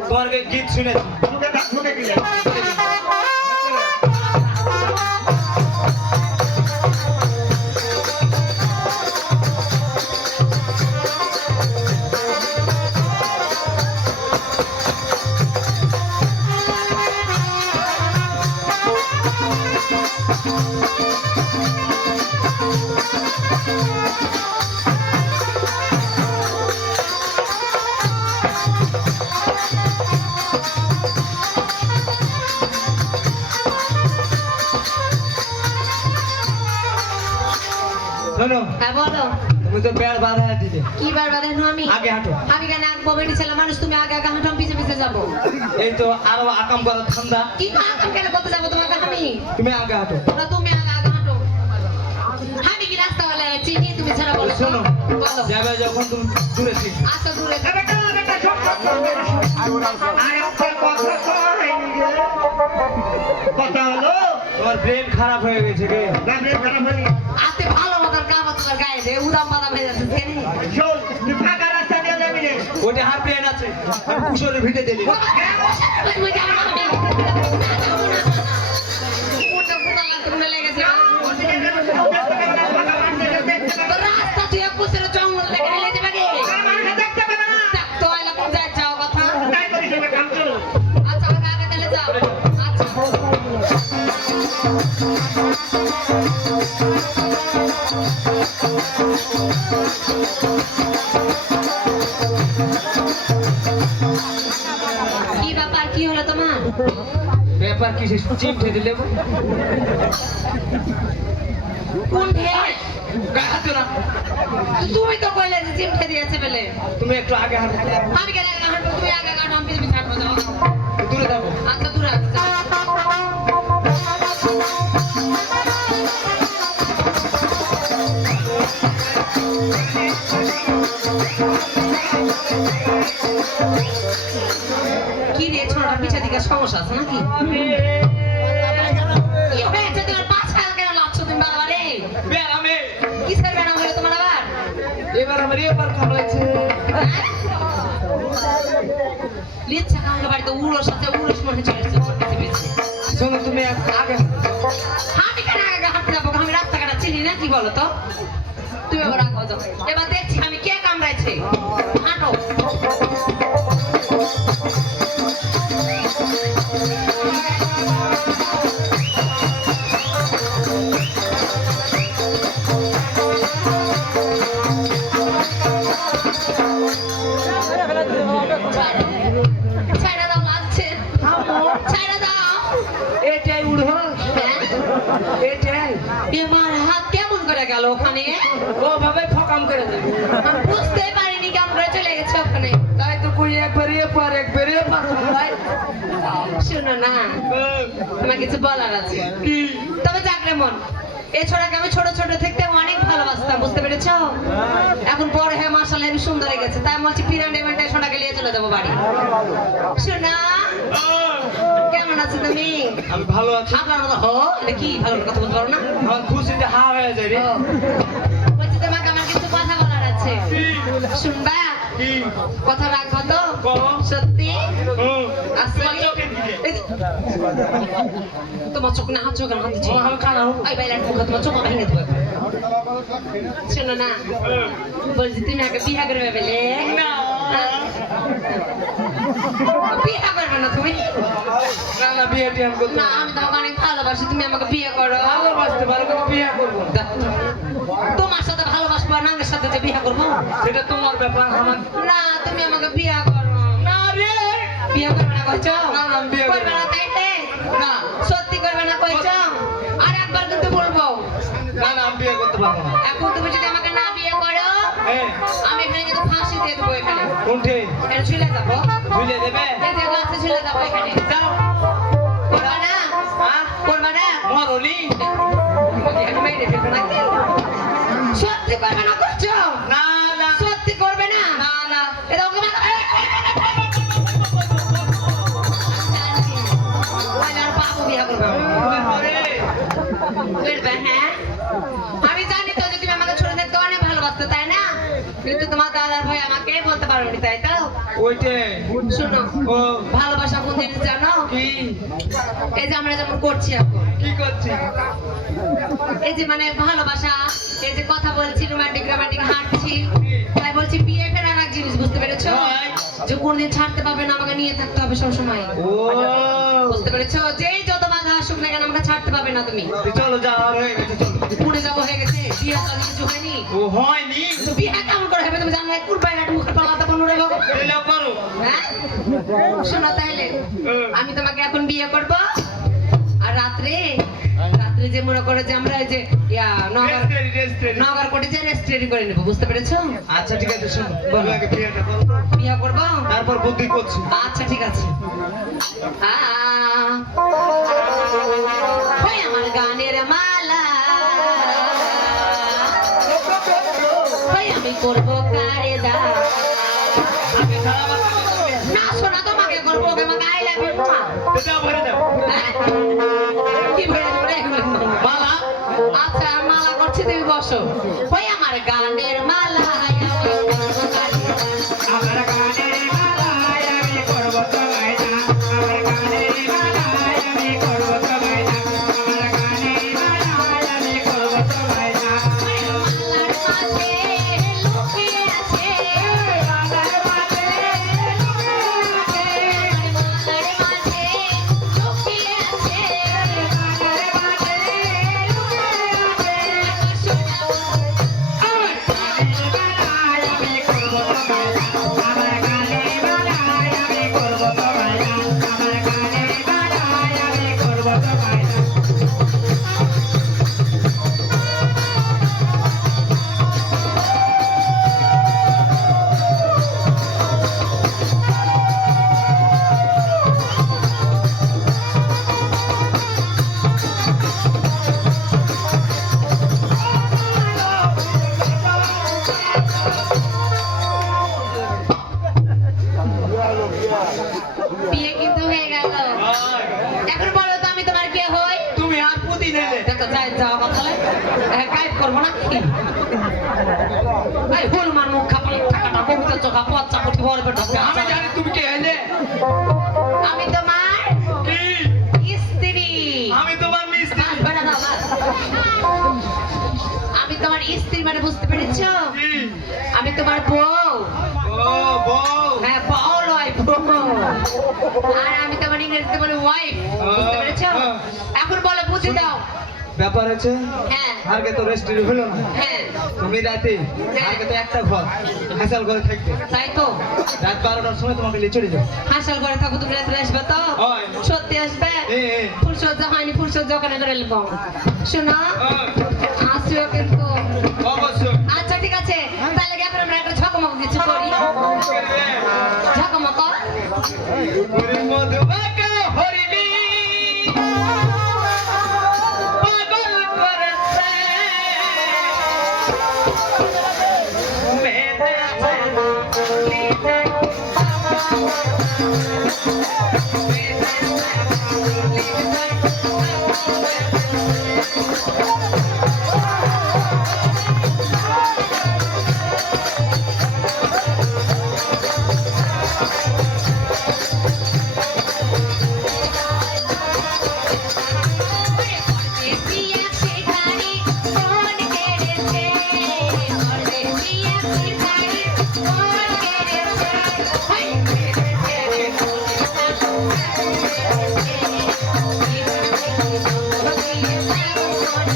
তোমার গীত শুনেছি শোনো হ্যাঁ বলো তুমি তো বেড় বাঁধা দিলে কি বার বাঁধানো আমি আগে হাঁটো আমি কেন এক ববেটি ছেলে মানুষ তুমি আগে আগে হাঁটো পিছে পিছে যাবো এই তো আরো আকাম করার ঠান্ডা কি কাম কেন করতে যাবো তোমাকে আমি তুমি আগে হাঁটো ওরা তুমি আগে আগে হাঁটো আমি কি রাস্তা বলে চিনি তুমি ছাড়া বলো শোনো বলো যাবে যখন তুমি দূরে ছিল আস্তে দূরে কথা হলো তোমার ব্রেন খারাপ হয়ে গেছে রে আস্তে ভালো মতন কাম তোমার গায়ে দে উদাম বাদাম হয়ে যাচ্ছে কেন শোন তুই ফাঁকা রাস্তা দিয়ে যাবি রে ওইটা হাফ ব্রেন আছে আমি কুশলের ভিটে দিলি রাস্তা তুই এক বছরের জঙ্গল লেগে নিয়ে যাবে গে দেখ তো আইলা কোন যায় যাও কথা আচ্ছা আমাকে আগে তাহলে যাও আচ্ছা ব্যাপার কি চিমটে দিলে কোন ঠে গায়ে হাত দিও না। তুমি তো কইলে যে চিমটে দিয়েছে বলে তুমি একটু আগে হাঁটো, আমি কেন আগে হাঁটবো তুমি আগে হাঁটো আমি পিছনে হাঁটবো যাও দূরে যাবো। আচ্ছা দূরে আচ্ছা কি রে ছোটটা পিছের দিকে সমস্যা আছে নাকি কি হয়েছে তোমার পাছা কেন লাগছো তুমি বাবা রে ব্যায়ামে কিসের ব্যানাম হলো তোমার আবার এবার আমার এবার কামড়াইছে। লিচ্ছা কামড়ে বাড়িতে উড়োর সাথে উড়োস মনে চলে এসেছে তোমার পিছে পিছে শোনো তুমি আগে আমি কেন আগে হাঁটতে যাবো আমি রাস্তাঘাটা চিনি না কি বলো তো তুমি এবার আগে যাও এবার দেখছি আমি কে কামড়াইছে হাঁটো ছাইড়া দাও লাগছে ছাইড়া দাও এটাই উড়ো, হ্যাঁ এটাই এবার হাত কেমন করে গেল ওখানে ওভাবে ফকাম করে দেবে। আমি বুঝতেই পারিনি কেমন করে চলে গেছে ওখানে তাই তো কই একবার এপার ভাই। শোনো না তোমার কিছু বলার আছে তবে চাকরে মন এই ছোড়াকে আমি ছোট ছোট থেকে অনেক ভালোবাসতাম বুঝতে পেরেছো এখন বড় হয়ে মাশাআল্লাহ আমি সুন্দর হয়ে গেছে তাই বলছি পিরান্ডে মেন্টে ছোড়াকে নিয়ে চলে যাবো বাড়ি শোনা কেমন আছো তুমি আমি ভালো আছি। আপনার মতো হো এটা কি ভালো করে কথা বলতে পারো না আমার খুশিতে হা হয়ে যায় রে। ও, বলছি তোমাকে আমার কিছু কথা বলার আছে শুনবা কি কথা রাখবো তো বলো। সত্যি হুম। আসলে তোমার চোখের দিকে। এই যে- তোমার চোখ না হাত চোখ না হাত দিচ্ছি ও, আমি খানা হোক। ওই বাইলার মুখ তোমার চোখ ভেঙে দেবো শোনো না বলছি তুমি আগে বিয়া করবে বলে না। বিয়া করবে না তুমি না না বিয়ে টিয়ে আমি করতে না আমি তোমাকে অনেক ভালোবাসি তুমি আমাকে বিয়ে করো ভালোবাসতে পারো কিন্তু বিয়ে করবো না। তোমার সাথে ভালোবাসবো আর নাঙ্গের সাথে যে বিয়া করবো সেটা তোমার ব্যাপার আমার না তুমি আমাকে বিয়া করো না রে। বিয়া করবে না কইছো না, না, আমি বিয়ে করবে করবো না তাইলে না সত্যি করবে না কইছো আর একবার কিন্তু বলবো না না আমি বিয়ে করতে পারবো না। এখন তুমি যদি আমাকে না বিয়ে করো হ্যাঁ আমি এখানে কিন্তু ফাঁসি দিয়ে দেবো এখানে কোনটে এটা ঝুলে যাবো ঝুলে দেবে এই যে গাছে ঝুলে যাবো এখানে যাও। করবা না হ্যাঁ করবা না মরলি এখানে মেরে ফেলবে নাকি সত্যি করবে না করছো না না সত্যি করবে না না না এটা ওকে মাথা বাবু বিয়া করবে করবে হ্যাঁ আমি জানি তো যে তুমি আমাকে ছোট থেকে অনেক ভালোবাসতে তাই না কিন্তু তোমার দাদার ভাই আমাকে বলতে পারোনি তাই তো ওইটে শোনো ও ভালোবাসা কোন জিনিস জানো কি এই যে আমরা যেমন করছি এখন কি করছি এই যে মানে ভালোবাসা এই যে কথা বলছি রোমান্টিক রোমান্টিক হাঁটছি তাই বলছি বিয়ে ফেরা এক জিনিস বুঝতে পেরেছো হয়। যে কোনদিন ছাড়তে পারবে না আমাকে নিয়ে থাকতে হবে সবসময় ও বুঝতে পেরেছো যেই যত বাধা আসুক না কেন আমাকে ছাড়তে পারবে না তুমি চলো যাও আর হয়ে গেছে চলো পুড়ে যাবো হয়ে গেছে বিয়ে তো কিছু হয়নি ও হয়নি তো বিয়ে কেমন করে হবে তুমি জানো না কুরবাই না মুখে পালাতে কোনো রেলো এলাও করো হ্যাঁ শোনো তাহলে আমি তোমাকে এখন বিয়ে করব আর রাত্রে রাত্রে যে মনে করে যে আমরা এই যে নগর কোটে যে রেস্টুরেন্ট করে নেবো বুঝতে পেরেছো আচ্ছা ঠিক আছে শোনো বলো আগে বিয়েটা করো তো। বিয়ে করবো তারপর বুদ্ধি করছি আচ্ছা ঠিক আছে ওই আমার গানের মালা ওই আমি করবো কারে দা আগে সারা বাচ্চা না শোনা তোমাকে করবো আমাকে আই লাভ ইউ দাও ভরে দাও কি ভরে দেবো রে মালা আচ্ছা মালা করছি তুমি বসো ওই আমার গানের মালা আমি করবো কারে দা। আমার গানের মালায় আমি করব তোমায় না, আমার গানের মালায় আমি করব তোমায় না, আমার গানের মালায় আমি করব তোমায় না। মালার মাঝে লুকিয়ে আছে মালার মাঝে মালার মাঝে লুকিয়ে আছে মালার মাঝে লুকিয়ে আছে। শোনাবো আমার গানের করবো না কি এই হনুমান মুখ খাপালে টাকাটা কবিতা চোখা পচ্চা পুঠি বড় পেট আমি জানি তুমি কে এলে আমি তোমার কি স্ত্রী আমি তোমার মিস্ত্রি বাস বেড়া দাও বাস। আমি তোমার স্ত্রী মানে বুঝতে পেরেছো কি? আমি তোমার বউ ও বউ হ্যাঁ বউ নয় বউ আর আমি তোমার ইংরেজিতে বলি ওয়াইফ বুঝতে পেরেছো এখন বলো বুঝে দাও ব্যাপার হচ্ছে হ্যাঁ আগে তো রেস্টুরেন্ট হলো না হ্যাঁ তুমি রাতে আগে তো একটা ঘর হাসাল ঘরে থাকবে তাই তো রাত 12টার সময় তোমাকে নিয়ে চলে যাবো হাসাল করে থাকো তুমি রাত্রে আসবে তো হয়। সত্যি আসবে এ, এ। ফুলসজ্জা হয়নি ফুলসজ্জা ওখানে করে নেবো শোনো হ্যাঁ, আসিও কিন্তু অবশ্যই আচ্ছা ঠিক আছে তাহলে কি আমরা একটা ঝকমক কিছু করি ঝকমক মধুবাকা হরিণী পাগল করেছে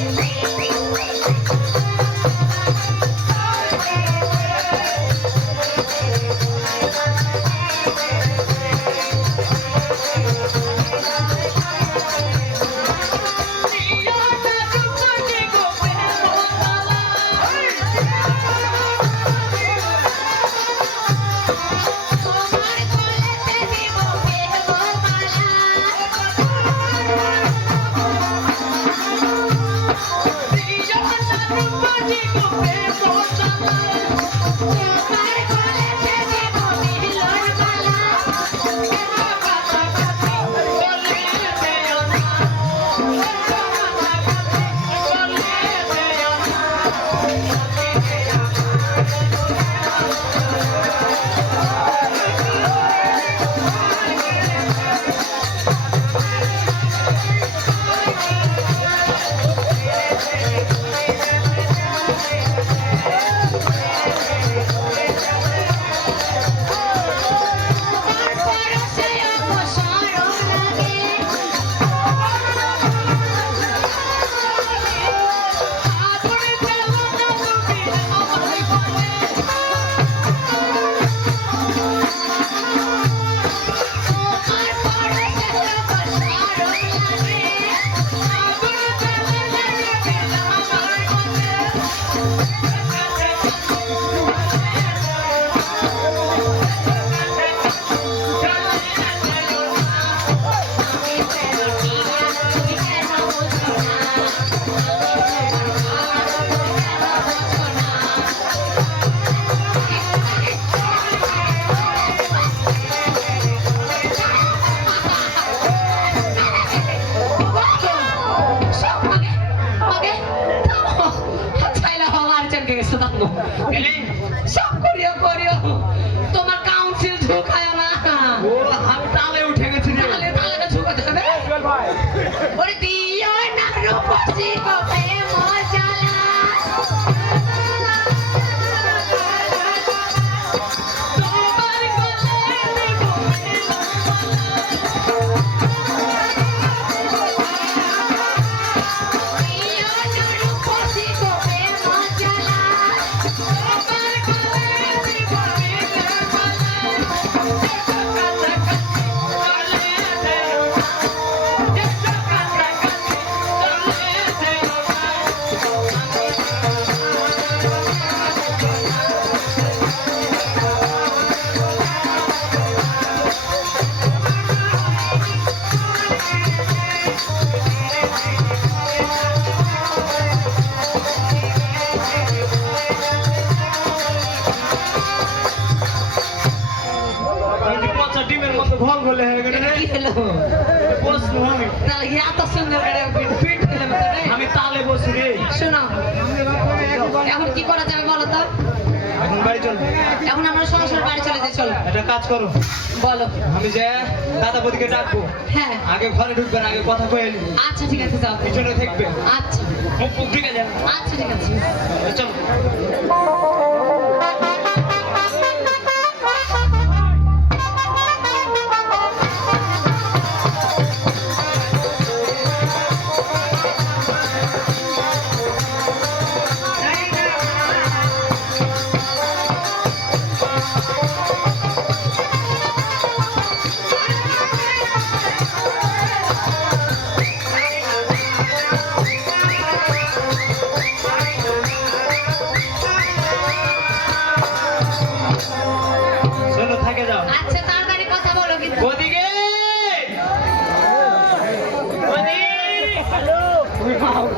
Hey! তাহলে এত সুন্দর করে ফিট দিলাম তো রে। আমি তালে বসি রে। শোনো এখন কি করা যাবে বলো তো? এখন বাড়ি চল, এখন আমরা সরাসরি বাড়ি চলে যাই, চলো। একটা কাজ করো, বলো। আমি যে দাদা বৌদিকে ডাকবো, হ্যাঁ আগে ঘরে ঢুকবেন, আগে কথা কয়ে এলি, আচ্ছা ঠিক আছে, যাও। পিছনে থাকবে, আচ্ছা মুখ মুখ ঢুকে যান। আচ্ছা ঠিক আছে। চল। চলো, থাকে যাও। আচ্ছা তাড়াতাড়ি কথা বলো কিন্তু। ওদিকে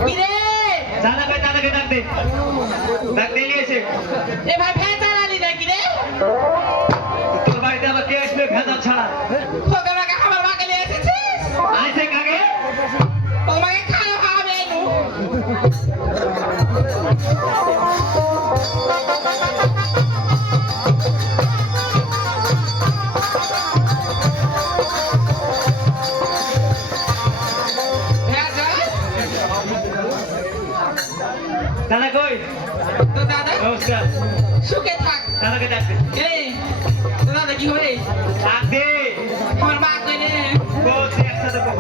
কি রে? দাদা ভাই, দাদাকে ডাক দে, ডাক দিয়ে নিয়ে এসে। এ ভাই ফ্যান চালালি নাকি রে? তোর বাড়িতে আবার কে আসবে ভেজাল ছাড়া? খোকা মাকে আমার মাকে নিয়ে এসেছিস? আইসে কাকে? ও মাকে খাওয়া খাওয়াবে এনু। দাদা কই? তো দাদা নমস্কার। সুখে থাক। দাদাকে ডাক দে, এই তো দাদা কি হবে? ডাক দে। আমার মা কই রে? বলছি একসাথে বল।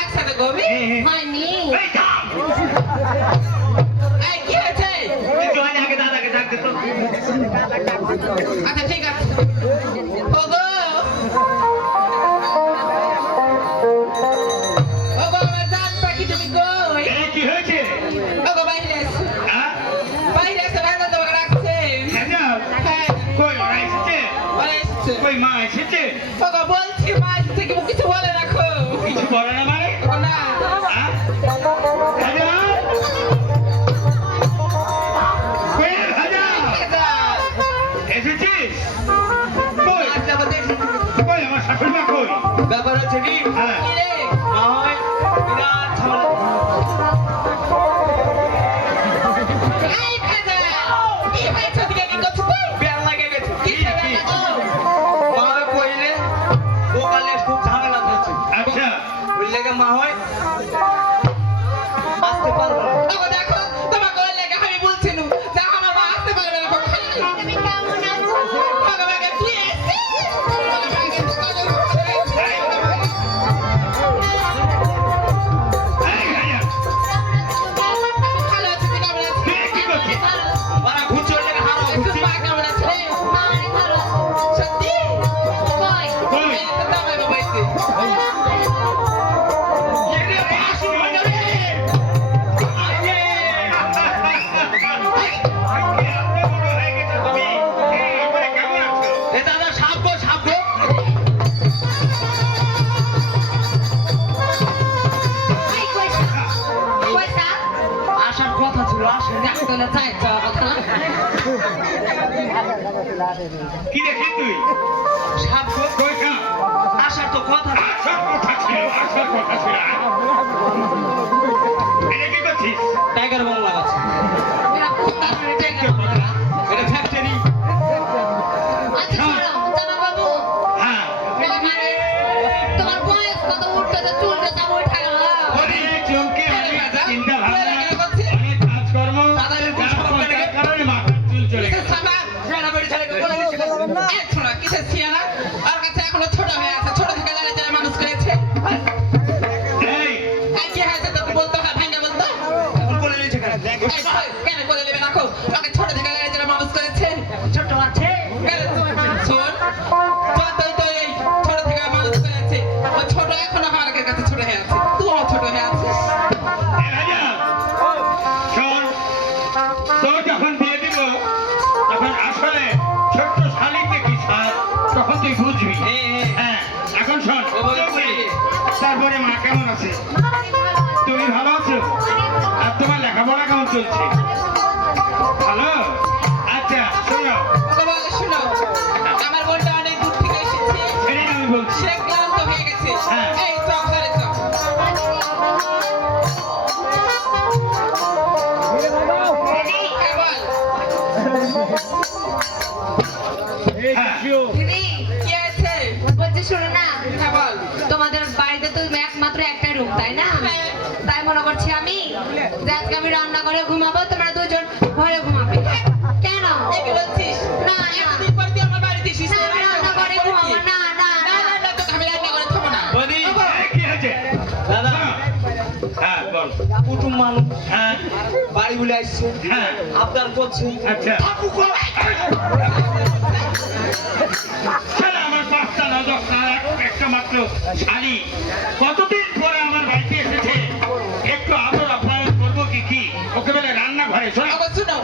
একসাথে গবি? হ্যাঁ, হ্যাঁ। হয়নি। এই থাম। এই কি হয়েছে? কিছু হয়নি, আগে দাদাকে ডাক দে তো। আচ্ছা ঠিক আছে। ওগো ওগো আমার জান পাখি তুমি কই? এই কি হয়েছে? ওগো বাইরে এসো। হ্যাঁ? বাইরে এসে ভাই তোমাকে রাখছে। ভেজাল? হ্যাঁ কই ওরা এসেছে? ওরা এসছে। কই মা এসেছে? ওগো বলছি মা এসেছে কি কিছু বলে রাখো। কিছু বলে না মানে? ওগো না। হ্যাঁ? ভেজাল? কই রে ভেজাল? এসেছিস? কই? আজকে আবার দেখি, কই আমার শাশুড়ি মা কই? ব্যাপার হচ্ছে কি, হ্যাঁ। কি রে? মা হয় বিরাট ঝামেলা। এই খাজা কি হয়েছে দিকে কি করছিস তুই? বেল লাগে গেছে। কি হবে গো? মা হয় কইলে ও কালে খুব ঝামেলা হচ্ছে, আচ্ছা, ওই লেগে মা হয় আসতে পারবো না। ওগো দেখো তোমার কোলে লেগে আমি বলছি নু যে আমার মা আসতে পারবে না কখনো। তুমি কেমন আছো? ওগো মাকে তুই এসেছিস? ওগো মাকে তুই কত এই ভেজাল, ভালো আছিস তুই কেমন আছিস? তুই কি করছিস? ওরা ঘুরছে, ওই লেগে হারাও তুই ঘুরছে। মা কেমন আছে রে? মা অনেক ভালো আছে। সত্যি? কই? কই? এই তো দামাই বাবা এসে। কে রে বাস নিয়ে যাবে? আরে! কি এত বড় হয়ে গেছো তুমি? এই, এবারে কেমন আছো? এ দাদা সাপ গো, সাপ গো। এই কইসা? কইসা? আসার কথা ছিল, আসে না। দেখো না যাই যাওয়া কথা না। কি দেখলি তুই? সাপ গো, কই খা? আসার তো কথা। আসার কথা ছিল, আসার কথা ছিল। এটা কি করছিস? টাইগার বল লাগাচ্ছে, এরা খুব দারুণ এটা একটা কথা। এটা ফ্যাক্টরি। আচ্ছা শোনো জানা বাবু হ্যাঁ। তোমার বয়স কত উঠতে চুলটা যাবো উঠা গেল। ওরে চমকে আমি চিন্তা ভাবনা, কেন করছিস? অনেক কাজকর্ম, দাদার এরকম যার স্বভাব কেন? কারণে মাথার চুল চলে কিসের গেছে। সাবা? সেনাবাহিনী ছেলেকে বলে দিচ্ছে কেন? এই ছোড়া কিসের সিয়ানা? ওর কাছে এখনো ছোট হয়ে আছে, ছোট থেকে লালে যারা মানুষ করেছে। এই, এই কি হয়েছে তোকে বলতে হয় ভাঙ্গা বলতো? এখন বলে দিচ্ছে কেন? এই ভাই, কেন বলে নেবে রাখো? ওকে ছোট থেকে লালে যারা মানুষ করেছে। ছোট আছে। কেন? শোন, যতই তো এই ছোট থেকে মানুষ করেছে, ও ছোট এখনো আমার কাছে ছোট হয়ে আছে। তুইও ছোট হয়ে আছিস। এই রাজা, শোন, তোর যখন বিয়ে দিব, তখন আসলে ছোট্ট শালিকে কি ছাড়, তখন তুই বুঝবি। হ্যাঁ, এখন শোন, তারপরে মা কেমন আছে? তুমি ভালো আছো? আর তোমার লেখাপড়া কেমন চলছে? ভালো? আচ্ছা, শোনো, ওকে বলে শোনো, আমার বোনটা অনেক দূর থেকে এসেছে। সেটাই আমি বলছি। সে ক্লান্ত হয়ে গেছে। হ্যাঁ। এই চল ঘরে চল। রুম তাই না তাই মনে করছি আমি যে আজকে আমি রান্না করে ঘুমাবো তোমরা দুজন ঘরে ঘুমাবে কেন কি বলছিস না না একদিন পর তুই আমার বাড়িতে এসিস না, আমি রান্না করে ঘুমাবো না না না না না তোকে আমি রান্না করে খাবো না বলি কি হয়েছে দাদা হ্যাঁ বল কুটুম মানুষ হ্যাঁ বাড়ি বলে আসছে হ্যাঁ আপনার করছে আচ্ছা শালা, আমার 5টা না 10টা একটা মাত্র শালি কতদিন পরে আমার বাড়িতে এসেছে একটু আদর আপ্যায়ন করবো কি ওকে বলে রান্নাঘরে শোনা আবার শুনো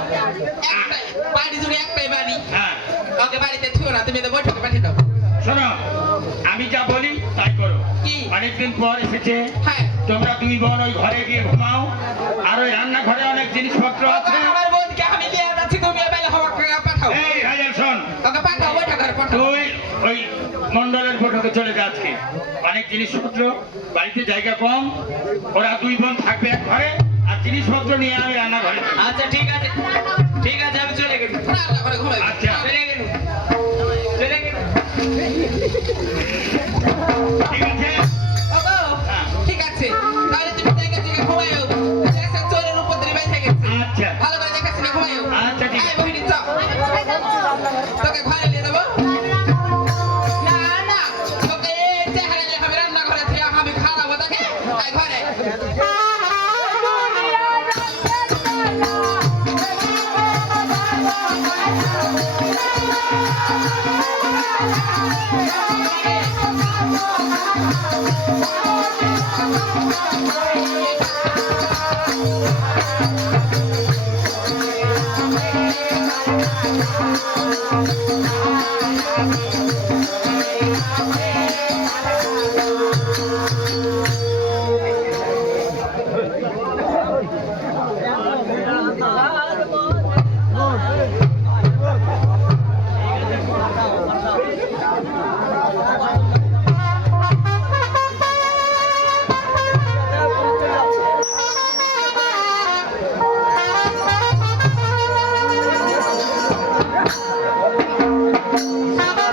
একটাই বাড়ি জুড়ে একটাই বাড়ি হ্যাঁ ওকে বাড়িতে থুও না তুমি তো বৈঠকে পাঠিয়ে দাও শোনো আমি যা বলি তাই করো কি? অনেকদিন পর এসেছে হ্যাঁ তোমরা দুই বোন ওই ঘরে গিয়ে ঘুমাও আর ওই রান্নাঘরে অনেক জিনিসপত্র আছে আমার বোনকে আমি নিয়ে যাচ্ছি তুমি এবেলা হওয়া পাঠাও এই হাজার শোন ওকে পাঠাও বৈঠক ঘরে পাঠাও তুই ওই মন্ডলের বৈঠকে চলে যা আজকে অনেক জিনিসপত্র বাড়িতে জায়গা কম ওরা দুই বোন থাকবে এক ঘরে আর জিনিসপত্র নিয়ে আমি রান্নাঘরে যাবো। আচ্ছা ঠিক আছে আমি চলে গেলাম রান্না করে ঘুমাই আচ্ছা চলে গেলাম চলে গেলাম ঠিক আছে ওগো ঠিক আছে তাহলে তুমি জায়গা থেকে ঘুমাইও দেখছেন চোরের উপদ্রবে বেঁচে গেছে আচ্ছা ভালো করে দেখাচ্ছি না ঘুমাইও আচ্ছা ঠিক এই আছে বহিনী চল তোকে ঘরে নিয়ে যাবো না না তোকে এই চেহারা নিয়ে আমি রান্না ঘরে থেকে আমি খাওয়াবো তোকে এই ঘরে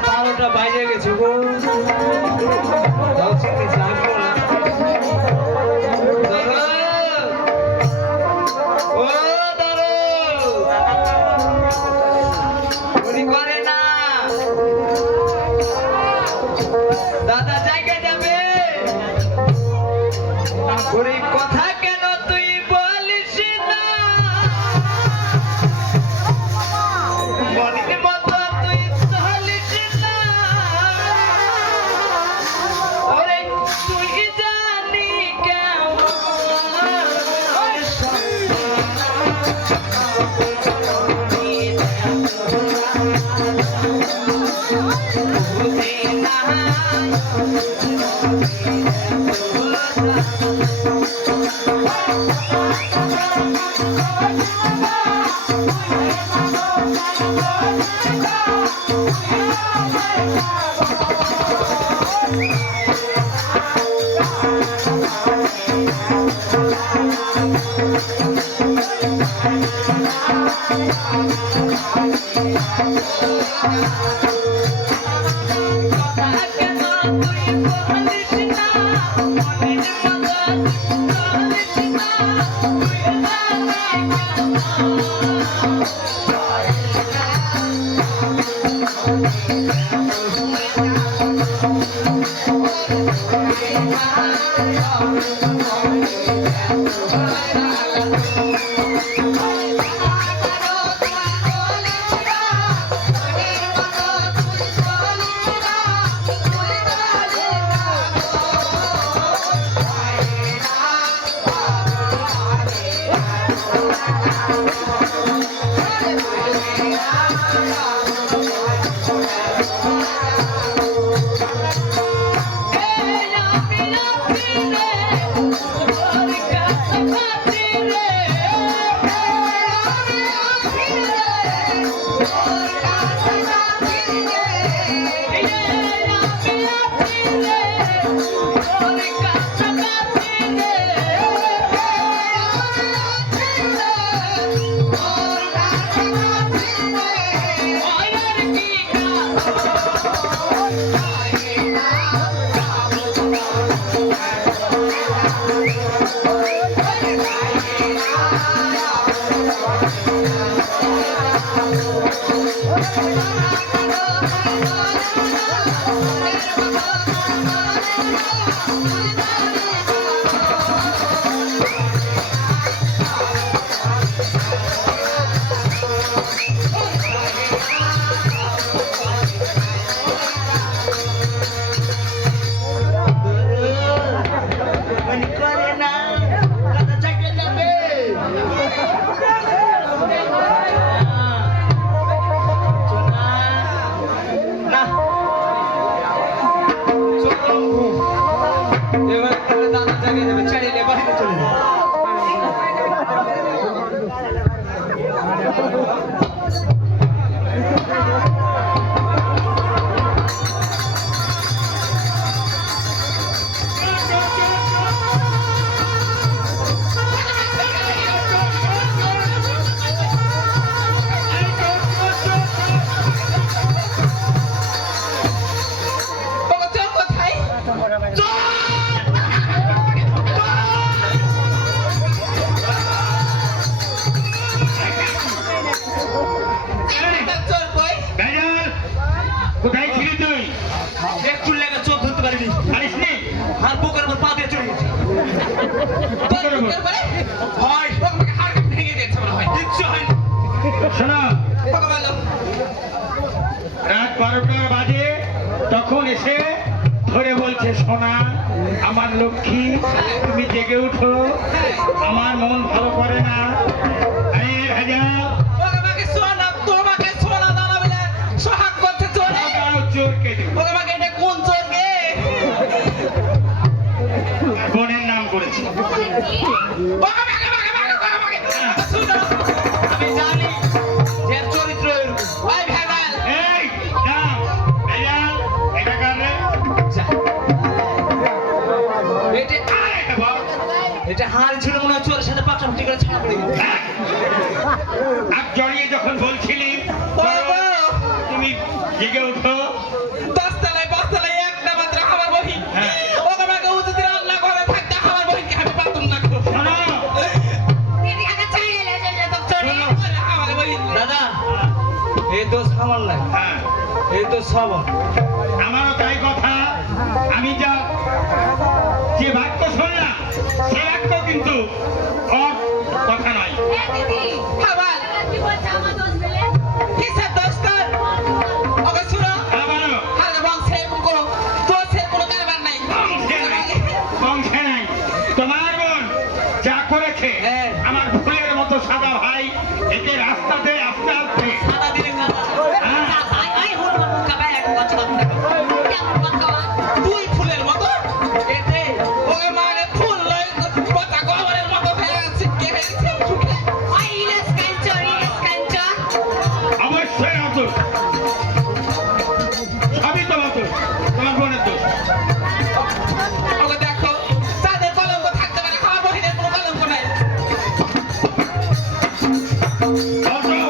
বারোটা বাজে গেছে গো যাও চিনতে জানবো না দাদা ও দাদা উনি করে না দাদা জায়গা যাবে ওরে কথা কেন তুই বলিস না মনের মতো তুই চলিস না ওরে তুই জানি না মানে করে না দাদা চাইতে যাবে না এবার তাহলে দাদা জায়গায় যাবে চালিয়ে বাইরে চলে যাবে ওগো চোর কোথায়? চোর কই? গাজাল কোথায় ছিলি তুই একটু লেগে চোখ ধরতে পারিনি পারিস নি আর বুকের উপর পা দিয়ে চলে গেছে তোর বুকের উপরে? হয়, ও আমাকে হাড় কাটতে ভেঙে দিয়েছে মনে হয়। কিচ্ছু হয়নি শোনো ওগো বলো। রাত 12টা বাজে তখন এসে ধরে বলছে সোনা আমার লক্ষ্মী তুমি জেগে উঠো আমার মন ভালো করে না আরে ভাজা ওগো আমাকে সোনা, তোমাকে সোনা দানা বলে সোহাগ করছে চোরে। চোরকে দেব ওগো আমাকে এটা কোন চোর গে? বোনের নাম করেছে ওগো আমাকে শুনো, আমি জানি যে এর চরিত্র এরকম। ওই ভেজাল, এই নাম ভাজাল এটা কার রে যা। এটা আরে এটা বল এটা হাড় ছিল মনে হয় চোরের সাথে পাকাপাকি করে ছাড়া পড়ে গেছে আর জড়িয়ে যখন বলছিলি ওগো, তুমি জেগে উঠো দশতলায় বস্তালায় একটা মাত্র আমার বহি। হ্যাঁ। ওগো আমাকে উচিত রান্না করে থাকতে আমার বহিনকে আমি পারতাম না গো। শোনো দিদি আগে চাইলে লেজে তো চড়ে আমার বহিন। দাদা এই দোষ আমার নাই হ্যাঁ এই তো সবর আমারও তাই কথা আমি যা যে বাক্য শুনলাম সে বাক্য কিন্তু ওর কথা নয় এ দিদি খাবার, কি বলছ আমার দোষ মিলে কিসের দোষ তোর? ওগো শুনো, আবারও হালকা বংশে কোনো দোষের কোনো কারবার নাই। বংশে নাই তোমার বোন যা করেছে হ্যাঁ। আমার ফুলের মতো সাদা ভাই একে রাস্তাতে আস্তে আস্তে সাদা দিনে কাদা হ্যাঁ, আই আই হুন মন কাবাই এক কথা না কেমন কথা তুই ফুলের মতো, এতে ওগো মাকে ফুল লই পাতা গোবরের মতো হয়ে আছে কে হয়েছে সুখে। ওই ইলেস কাঞ্চন অবশ্যই অতুল সবই তোমার দোষ তোমার বোনের দোষ ওগো দেখো, তাদের কলঙ্ক থাকতে পারে, আমার বহিনের কোনো কলঙ্ক নাই। অতুল,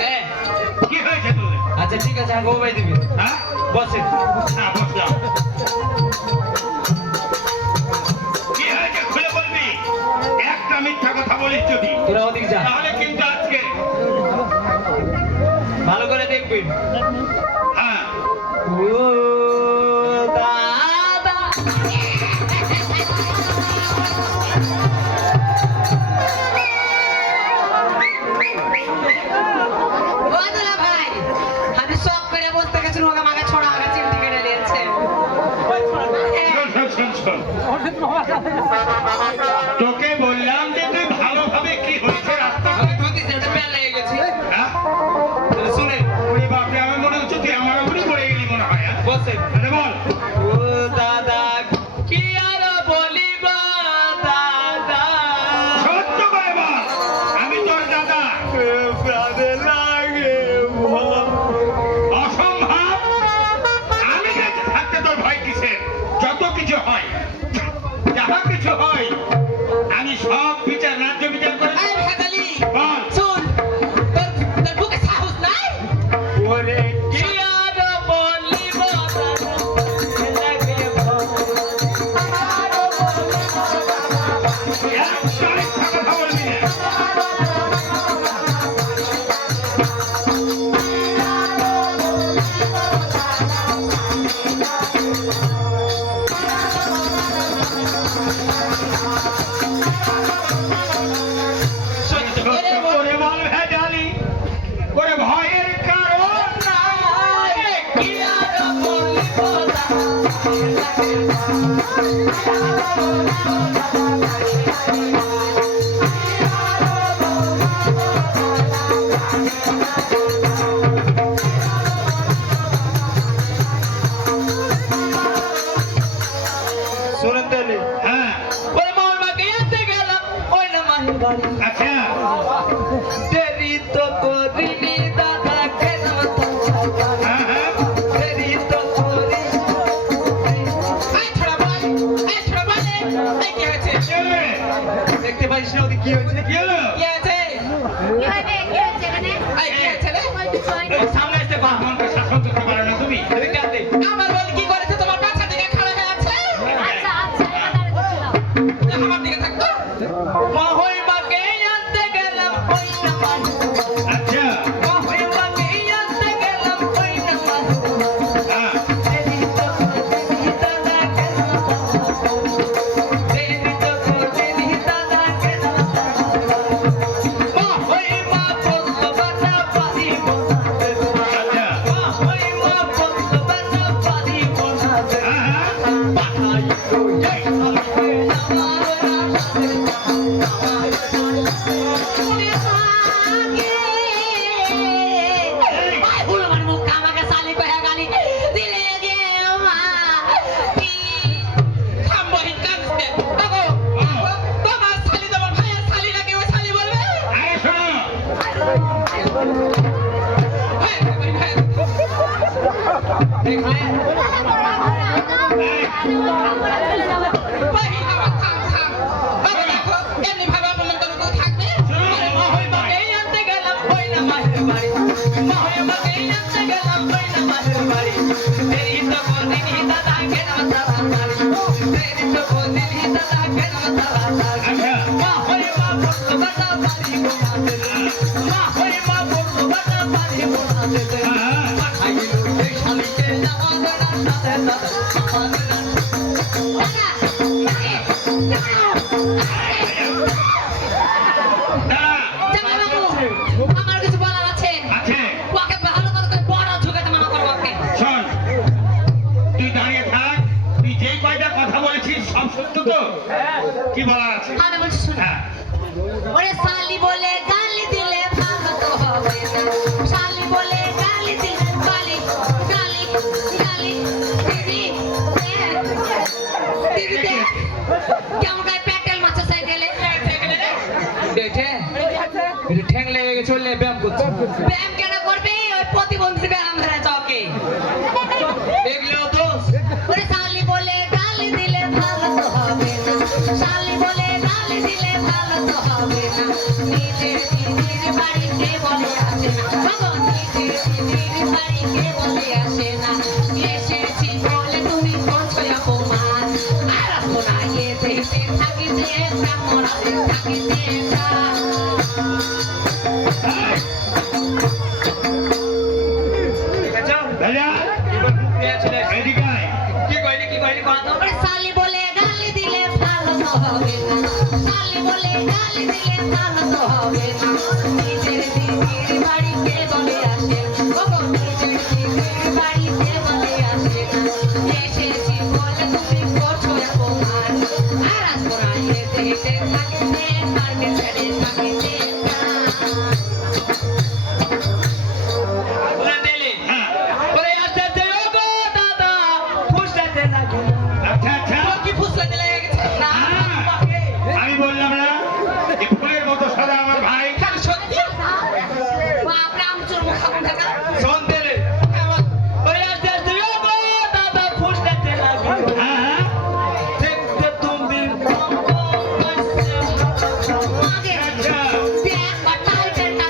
হ্যাঁ কি হয়েছে তোদের আচ্ছা ঠিক আছে আর গোবাই দিবি হ্যাঁ বসেন না বসলাম কি হয়েছে খুলে বলবি একটা মিথ্যা কথা বলিস যদি তোরা ওদিক যা তাহলে কিন্তু আজকে ভালো করে দেখবেন হ্যাঁ ও দাদা ওদলা ভাই আমি সব করে বলতে গেছি ওকে আমাকে ছড়া আমাকে চিমটি কেটে দিয়েছে শোন, শোন, শোন। তোকে বললাম যে তুই ভালোভাবে কি হয়েছে রাস্তা আমি ধুতিস একটা প্যান লেগে গেছে হ্যাঁ? শুনে ওরে বাপরে আমার মনে হচ্ছে তুই আমার উপরই পড়ে গেলি মনে হয় হ্যাঁ? বসেন আরে বল ও দাদা কি আর বলিব দাদা সত্য করে বল আমি তোর দাদা প্রাণে লাগে অসম্ভব আমি বেঁচে থাকতে তোর ভয় কিসের যত কিছু হয় যাহা কিছু হয় আমি সব বিচার রাজ্য বিচার করে এই ভেজালি, বল শুন, তোর বুকে সাহস নাই? ওরে কি আর বলিব দাদা লাগে শুনেন তাহলে হ্যাঁ ওরে মামার মাকে আনতে গেলাম ওই না মাহির বাড়ি আচ্ছা দেরি তো করিনি দাদা কেন হ্যাঁ হ্যাঁ দেরি তো করিনি এই ছোড়া ভাই এই ছোড়া ভাই এই কি হয়েছে কি হলো? দেখতে পাইস না ওদের কি হয়েছে কি হলো? কি হয়েছে কি হবে কি হচ্ছে এখানে এই কি হয়েছে রে এই সামনে আসতে বাহনকে শাসন করতে পারে না তুমি এদিকে আনতে আমার বল কি করেছে তোমার পাছা দিকে খাড়া হয়ে আছে আচ্ছা আচ্ছা এবার দাঁড়িয়ে আমার দিকে থাকতো মাহই মাকে আনতে গেলাম ওই না মাহির আচ্ছা মাহই মাকে আনতে গেলাম ওই না মাহির হ্যাঁ দেরি তো করিনি দাদা কেন দেরি তো করিনি দাদা কেন মাহই মা বললো বাটা পারিব না আচ্ছা মাহই মা বললো বাটা পারিব না হ্যাঁ হ্যাঁ পাঠাই লই আমার থামবো হিনকানতে ওগো তোমার শালি তোমার ভাইয়ের শালি নাকি ওই শালি বলবে আরে শোনো ভাই ভাই দেখলে ভাই আমার থাম থাম বাবা দেখো এমনি ভাবে অপমান করে কেউ থাকবে মাহই মাকে আনতে গেলাম ওই না মাহির বাড়ি মাহই মাকে আনতে গেলাম ওই না মাহির বাড়ি দেরি তো করিনি দাদা কেন তাড়াতাড়ি দেরি তো করিনি দাদা কেন তাড়াতাড়ি আচ্ছা মাহই মা বললো বাটা পারিব না মাহই মা বললো বাটা পারিব না হ্যাঁ পাঠাই লই শালিকে আমার রাস্তাতে দাদা আমার দাঁড়া আমার কিছু বলার আছে আছে ওকে ভালো করে বড় ঝুঁকাতে মানা করবো ওকে শোন তুই দাঁড়িয়ে থাক তুই যেই কয়টা কথা বলেছিস সব সত্য তো কি বলার আছে আমি বলছি শুনো হ্যাঁ ওরে শালি বলে গালি দিলে ভালো তো হবে না শালি বলে গালি দিলে গালি গালি গালি দিদি দিদি দেখ কেমন গায়ে প্যাটেল মাছের সাইকেলে দেখে এটা ঠ্যাং লেগে গেছে চলে ব্যায়াম করছে ব্যায়াম কেন করবে ওই প্রতিবন্ধী ব্যায়াম ধরে চকে এগুলো দোষ ওরে শালি বলে গালি দিলে ভালো তো হবে না শালি বলে গালি দিলে ভালো তো হবে না নিজের দিদির বাড়ি কে বলে আসে না বাবা নিজের দিদির বাড়ি কে বলে আসে না এসেছি বলে তুমি করছো অপমান আর আসবো না এতে থাকিতে ব্রাহ্মণাতে থাকিতে দেখেছো দাদা এবার বুক নিয়ে চলে আসে এদিকে আয়। কি কইলি কোন তো ওরে শালি বলে গালি দিলে ভালো তো হবে না শালি বলে গালি দিলে ভালো তো হবে না নিজের দিদির বাড়ি কে বলে আসে বাবা নিজের দিদির বাড়ি কে বলে আসে না এসেছি বলে তুমি করছো অপমান আর আসবো না এতে হেঁটে থাকিতে পারবে ছেড়ে থাকিতে না বলে দিলি হ্যাঁ ওরে আস্তে আস্তে ও গো দাদা ফুসতে লাগলো আচ্ছা আচ্ছা তোর কি ফুসলাতে লেগে গেছে না হ্যাঁ। তোমাকে আমি বললাম না যে ফুলের মতো সাদা আমার ভাই খালি সত্যি বাপরে আমি চোর মুখ খাবো দেখা শোন দিলে ওরে আস্তে আস্তে ও গো দাদা ফুসতে লাগলো হ্যাঁ হ্যাঁ দেখতে তুমি আগে আচ্ছা দেখ বা টাইটেলটা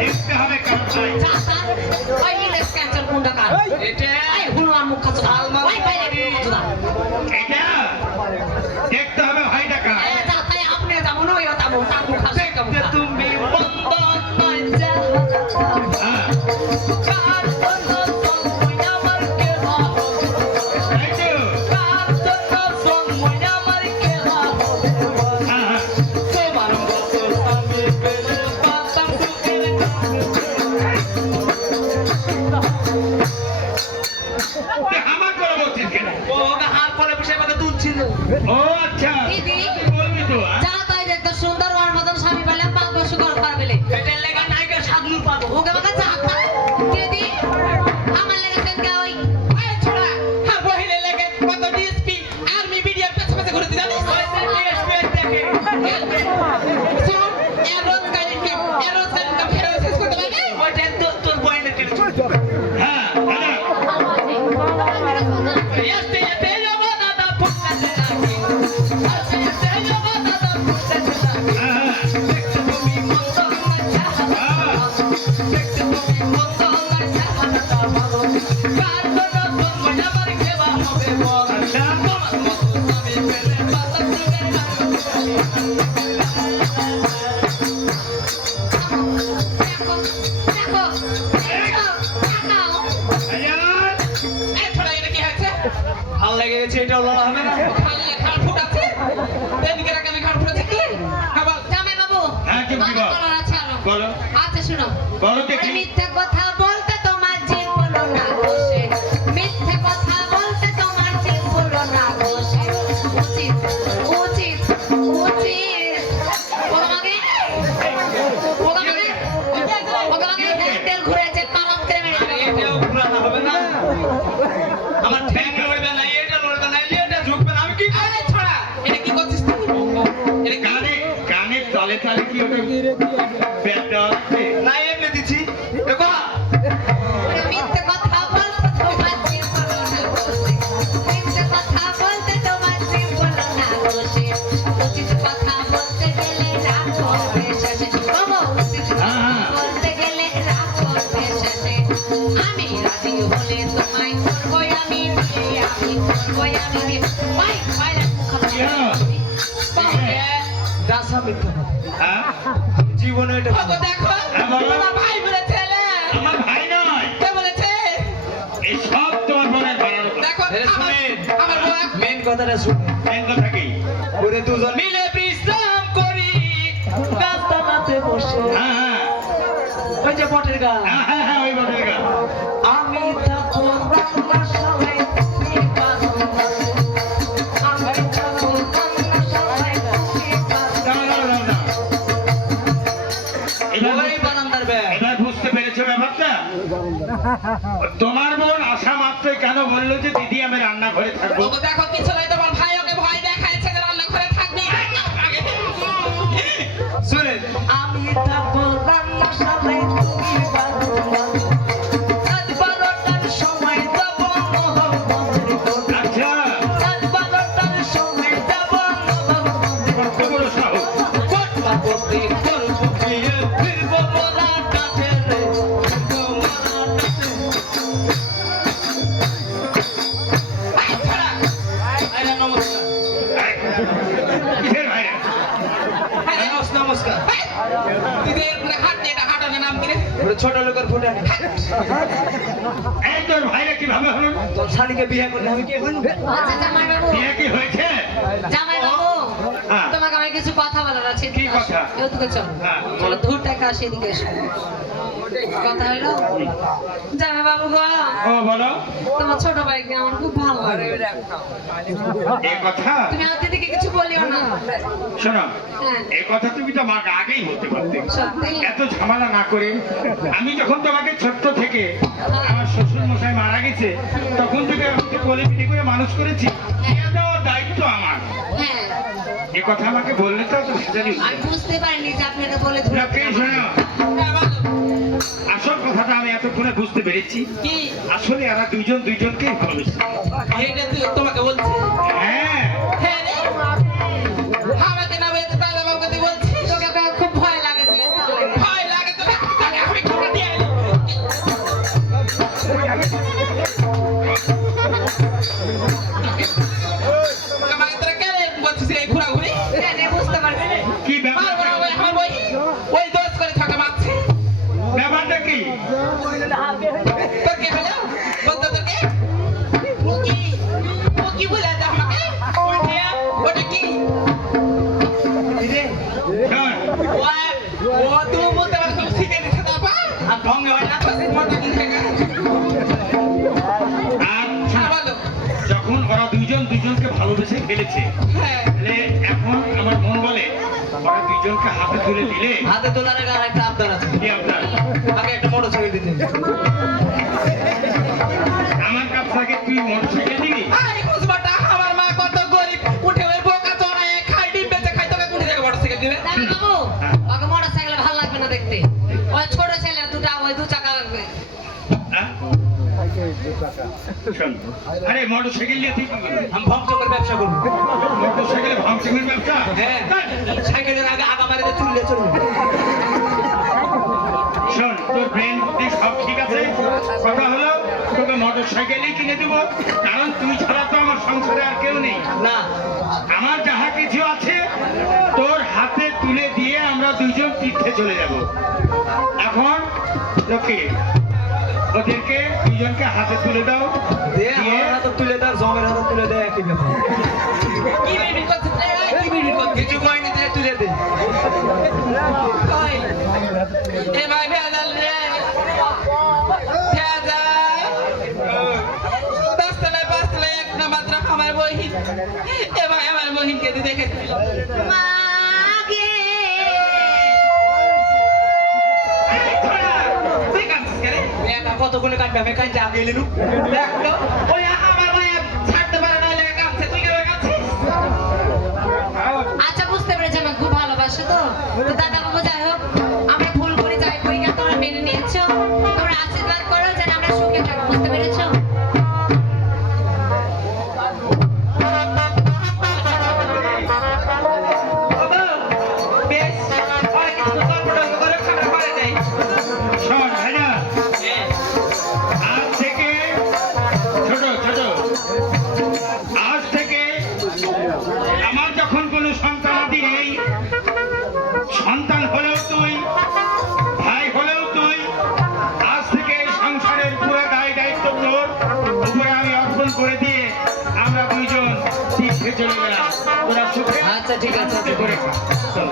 দেখতে হবে কেমন ভাই চাচা ওই ইলেস ক্যান্সার কোনটা কার এটা এই হুনুমান মুখ খাচ্ছে সালমান ওই বাইরে খান। এটা দেখতে হবে ভাইটা কার এ যা তাই আপনি যেমন ওই তেমন তার মুখ খাচ্ছে কেমন দেখতে তুমি বন্ধন নয় যা হ্যাঁ কার জন্য সময় আমার কে হবে এই তো কার জন্য সময় আমার কে হবে হ্যাঁ হ্যাঁ তোমার মতো আমি পেলে পাতাম সুখের তুই আমার করে বলছিস কেন ও গা আচ্ছা দিদি বলবি তো হ্যাঁ? যা তাই দেখতে সুন্দর ওর মতন স্বামী পেলে 5 বছর ঘর করা পেলে এটার লেগা নায়িকা সাধনু পাবো ওকে আমাকে চাহতা দিদি আমার লেগে সেনকে ওই আরে ছোড়া হ্যাঁ বহিলে লাগে কত ডিএসপি আর্মি বিডিআর পেছে পেছে ঘুরে জানিস দেখে শুন এর রোজগার ইনকাম ফেরত শেষ করতে পারবে ওইটা তোর বইনে টেনে হ্যাঁ দাদা Este te llamo nada por la লাগে Este te llamo nada por la লাগে হ্যাঁ দেখতে তুমি মত না দেখতে তুমি মত না ভালো কার না তোর মজা মার খেবা হবে বল আচ্ছা তোমার মত আমি পেলে পাতা আয়ার এই ছোড়া এটা কি হচ্ছে ভাল লেগে গেছে এটা বলা হবে না খালি খাল ফুটাচ্ছে এদিকে রাখে আমি খাল ফুটাচ্ছে কি হ্যাঁ বল জামাই বাবু হ্যাঁ, চুপ কি বল? বলার আছে আরো। বলো আচ্ছা শুনো বলো দেখি মিথ্যে কথা বলতে তোমার জিভ বলো না বসে মিথ্যে কথা বলতে তোমার জিভ বলো না বসে উচিত উচিত উচিত ওকে তেল ঘুরেছে পালন করে মেরে দেবে। এটাও পুরানো হবে না আমার ঠ্যাং লড়বে না এটা লড়বে না এটা ঝুঁকবে না আমি কি করব? এই ছোড়া এটা কি করছিস তুই এটা কি কানে কানের তলে তলে কি ওটা ব্যাটা আছে না এমনি দিচ্ছি দেখো মিথ্যে কথা বলতে তোমার জিভ বলো না বসে মিথ্যে কথা বলতে তোমার জিভ বলো না বসে উচিত কথা বলতে গেলে রাগ করবে শেষে বাবু উচিত কথা বলতে গেলে রাগ করবে শেষে আমি রাজি হলে তোমায় করবো আমি বিয়ে আমি করবো আমি বিয়ে ভাই ভাই দাসা মিথ্যা হ্যাঁ জীবনে এটা ওগো দেখো হ্যাঁ, বলো। তোমার ভাই বলেছে আমার ভাই নয় কে বলেছে এই সব তোমার বোনের বানানো কথা। দেখো আরে আমার শুনেন। আমার বউ মেন কথাটা শুন মেন কথা কি ওরে দুজন মিলে বিশ্রাম করি গাছতলাতে বসে হ্যাঁ হ্যাঁ ওই যে বটের গাছ হ্যাঁ হ্যাঁ হ্যাঁ ওই বটের গাছ আমি থাকবো রান্নাশালায়, তুমি বাঁধো বাঁধো। আমি থাকবো রান্নাশালায়, তুমি বাঁধো। দাঁড়াও, দাঁড়াও, দাঁড়াও, দাঁড়াও। এবার ওই বারান্দার ব্যাগ। এবার বুঝতে পেরেছো ব্যাপারটা তোমার বোন আসা মাত্রই কেন বললো যে দিদি আমি রান্নাঘরে থাকবো ওগো দেখো কিছু নাই তোমার ভাই ওকে ভয় দেখাচ্ছে যে রান্না করে থাকবি আগে শুনেন, আমি থাকবো রান্নাশালায়, তুমি বাঁধো বাঁধো। রাত 12টার সময় যাবো মোহম্মদের কোঠা। আচ্ছা রাত 12টার সময় যাবো মোহম্মদের কত বড় সাহস কোঠা করতে করবো বিয়ে, ফিরবো মোরা কাছে রে, ফিরবো মোরা কাছে। আরে নমস্কার। কিসের ভাইরা আরে নমস্কার। দিদি মানে হাত দিয়ে এটা হাঁটানোর নাম কি রে ওরে ছোট লোকের ফুটানি। এই তোর ভাইরা কিভাবে হলো তোর শালিকে বিয়ে করলে আমি কে হইব? আচ্ছা জামাই বাবু বিয়ে কি হয়েছে জামাই বাবু হ্যাঁ। তোমাকে আমার কিছু কথা বলার আছে কি কথা? এদিকে চল হ্যাঁ, চলো ধূর টাকা আসে এদিকে এসো কথা হলো জামাই বাবু গো ও বলো তোমার ছোট ভাইকে আমার খুব ভালো লাগে এই কথা তুমি আমার দিদিকে কিছু বলিও না শোনো হ্যাঁ এই কথা তুমি তো আমাকে আগেই বলতে পারতে সত্যি এত ঝামেলা না করে আমি যখন তোমাকে ছোট্ট থেকে আমার শ্বশুর মশাই মারা গেছে তখন থেকে আমাকে কোলে পিঠে করে মানুষ করেছি বিয়ে দেওয়ার দায়িত্ব আমার হ্যাঁ এ কথা আমাকে বললে তো সেটারই আমি বুঝতে পারিনি যে আপনি এটা বলে ধরে শোনো হ্যাঁ, বলো। আসল কথাটা আমি এতক্ষণে বুঝতে পেরেছি কি আসলে এরা দুইজন দুইজনকেই ভালোবাসে এইটা তুই তোমাকে বলছি হ্যাঁ হ্যাঁ রে আমাকে না বলতে তাহলে বাবুকে তুই বলছিস তোকে তো খুব ভয় লাগে বিয়ে করলে। ভয় লাগে তো তাহলে আমি খবর দিয়ে এলি আমাকে তোরা কেন বলছিস এই ঘোরাঘুরি হ্যাঁ, রে, বুঝতে পারছি কি আমার ব্যাপারটা বড় ভাই আমার বই ওই দোষ করে থাকা মারছে ব্যাপারটা কি তোর কে হলো বলতো তোর কে ও কি বলে আছে আমাকে ওটা কি শোন, ও তুই বলতে পারছিস সব শিখে দিচ্ছে তারপর আর ঢঙ্গে হয় না। তারপর মোটা কি থেকে আর হ্যাঁ বলো যখন ওরা দুইজন দুইজনকে ভালোবেসে এসে ফেলেছে হ্যাঁ তাহলে এখন আমার মন বলে ওরা দুজনকে হাতে তুলে দিলে হাতে তোলার আগে আর একটা আবদার আছে কি আপনার আগে একটা মোটরসাইকেল দিতে আমার কাছ থেকে তুই মোটরসাইকেল দিবি আই খুশবাটা আমার মা কত গরিব উঠে ওই বোকা চড়ায় খাই ডিম বেচে খাই তোকে কোন জায়গায় মোটরসাইকেল দিবে দাদা বাবু ওকে মোটরসাইকেল ভালো লাগবে না দেখতে ওই ছোট ছেলে দুটা ওই দু চাকা লাগবে হ্যাঁ? শোন, আরে মোটরসাইকেল নিয়ে তুই কি করবি? আমি ভংচকের ব্যবসা করবো মোটরসাইকেলে ভাঙচুরের ব্যবসা হ্যাঁ সাইকেলের আগে আগা মারিতে চুললে চলবো শোন তোর ব্রেন বুদ্ধি সব ঠিক আছে কথা হলো তোকে মোটরসাইকেলই কিনে দেবো কারণ তুই ছাড়া তো আমার সংসারে আর কেউ নেই না আমার যাহা কিছু আছে তোর হাতে তুলে দিয়ে আমরা দুজন তীর্থে চলে যাব এখন লোকে ওদেরকে দুজনকে হাতে তুলে দাও দে দিয়ে আমার হাতে তুলে দেয় জমের হাতে তুলে দেয় একই ব্যাপার কি বিড়ি করছিস রে কি বিড়ি করছিস কিছু কয়নি দিয়ে তুলে দে কই এ ভাই ভেজাল রে ভেজাল বাস্তলে একটা মাত্র আমার বহিন এ ভাই আমার বহিনকে দিয়ে দেখে মাগে তুই কাঁদছিস কেন একা কতক্ষণে কাটবে আমি কাটতে আগে এলিনু দেখ তো ওই আমার মায়া ছাড়তে পারে না লেগে কাঁদছে তুই কেন কাঁদছিস আচ্ছা বুঝতে পেরেছি আমি খুব ভালোবাসো তো তো দাদা বাবু যাই হোক আমরা ভুল করে যাই করি না তোমরা মেনে নিয়েছো তোমরা আশীর্বাদ করো যেন আমরা সুখে থাকবো বুঝতে পেরেছো বেশ অনেক কিছু গল্প টল্প করে খাবার করে দেয় শোন ভাইরা আজ থেকে ছোট ছোট আজ থেকে আমার যখন কোনো সন্তানাদি নেই সন্তান হলেও তুই ভাই হলেও তুই আজ থেকে সংসারের পুরো দায় দায়িত্ব তোর উপরে আমি অর্পণ করে দিয়ে আমরা দুইজন তীর্থে চলে গেলাম তোরা সুখে আচ্ছা ঠিক আছে আচ্ছা, ঠিক করে আছে। চল।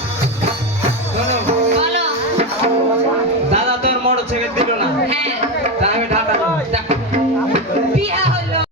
শোনো, বলো দাদা তোর মোটরসাইকেল দিল না হ্যাঁ তা আমি ঢাকা যাবো দেখ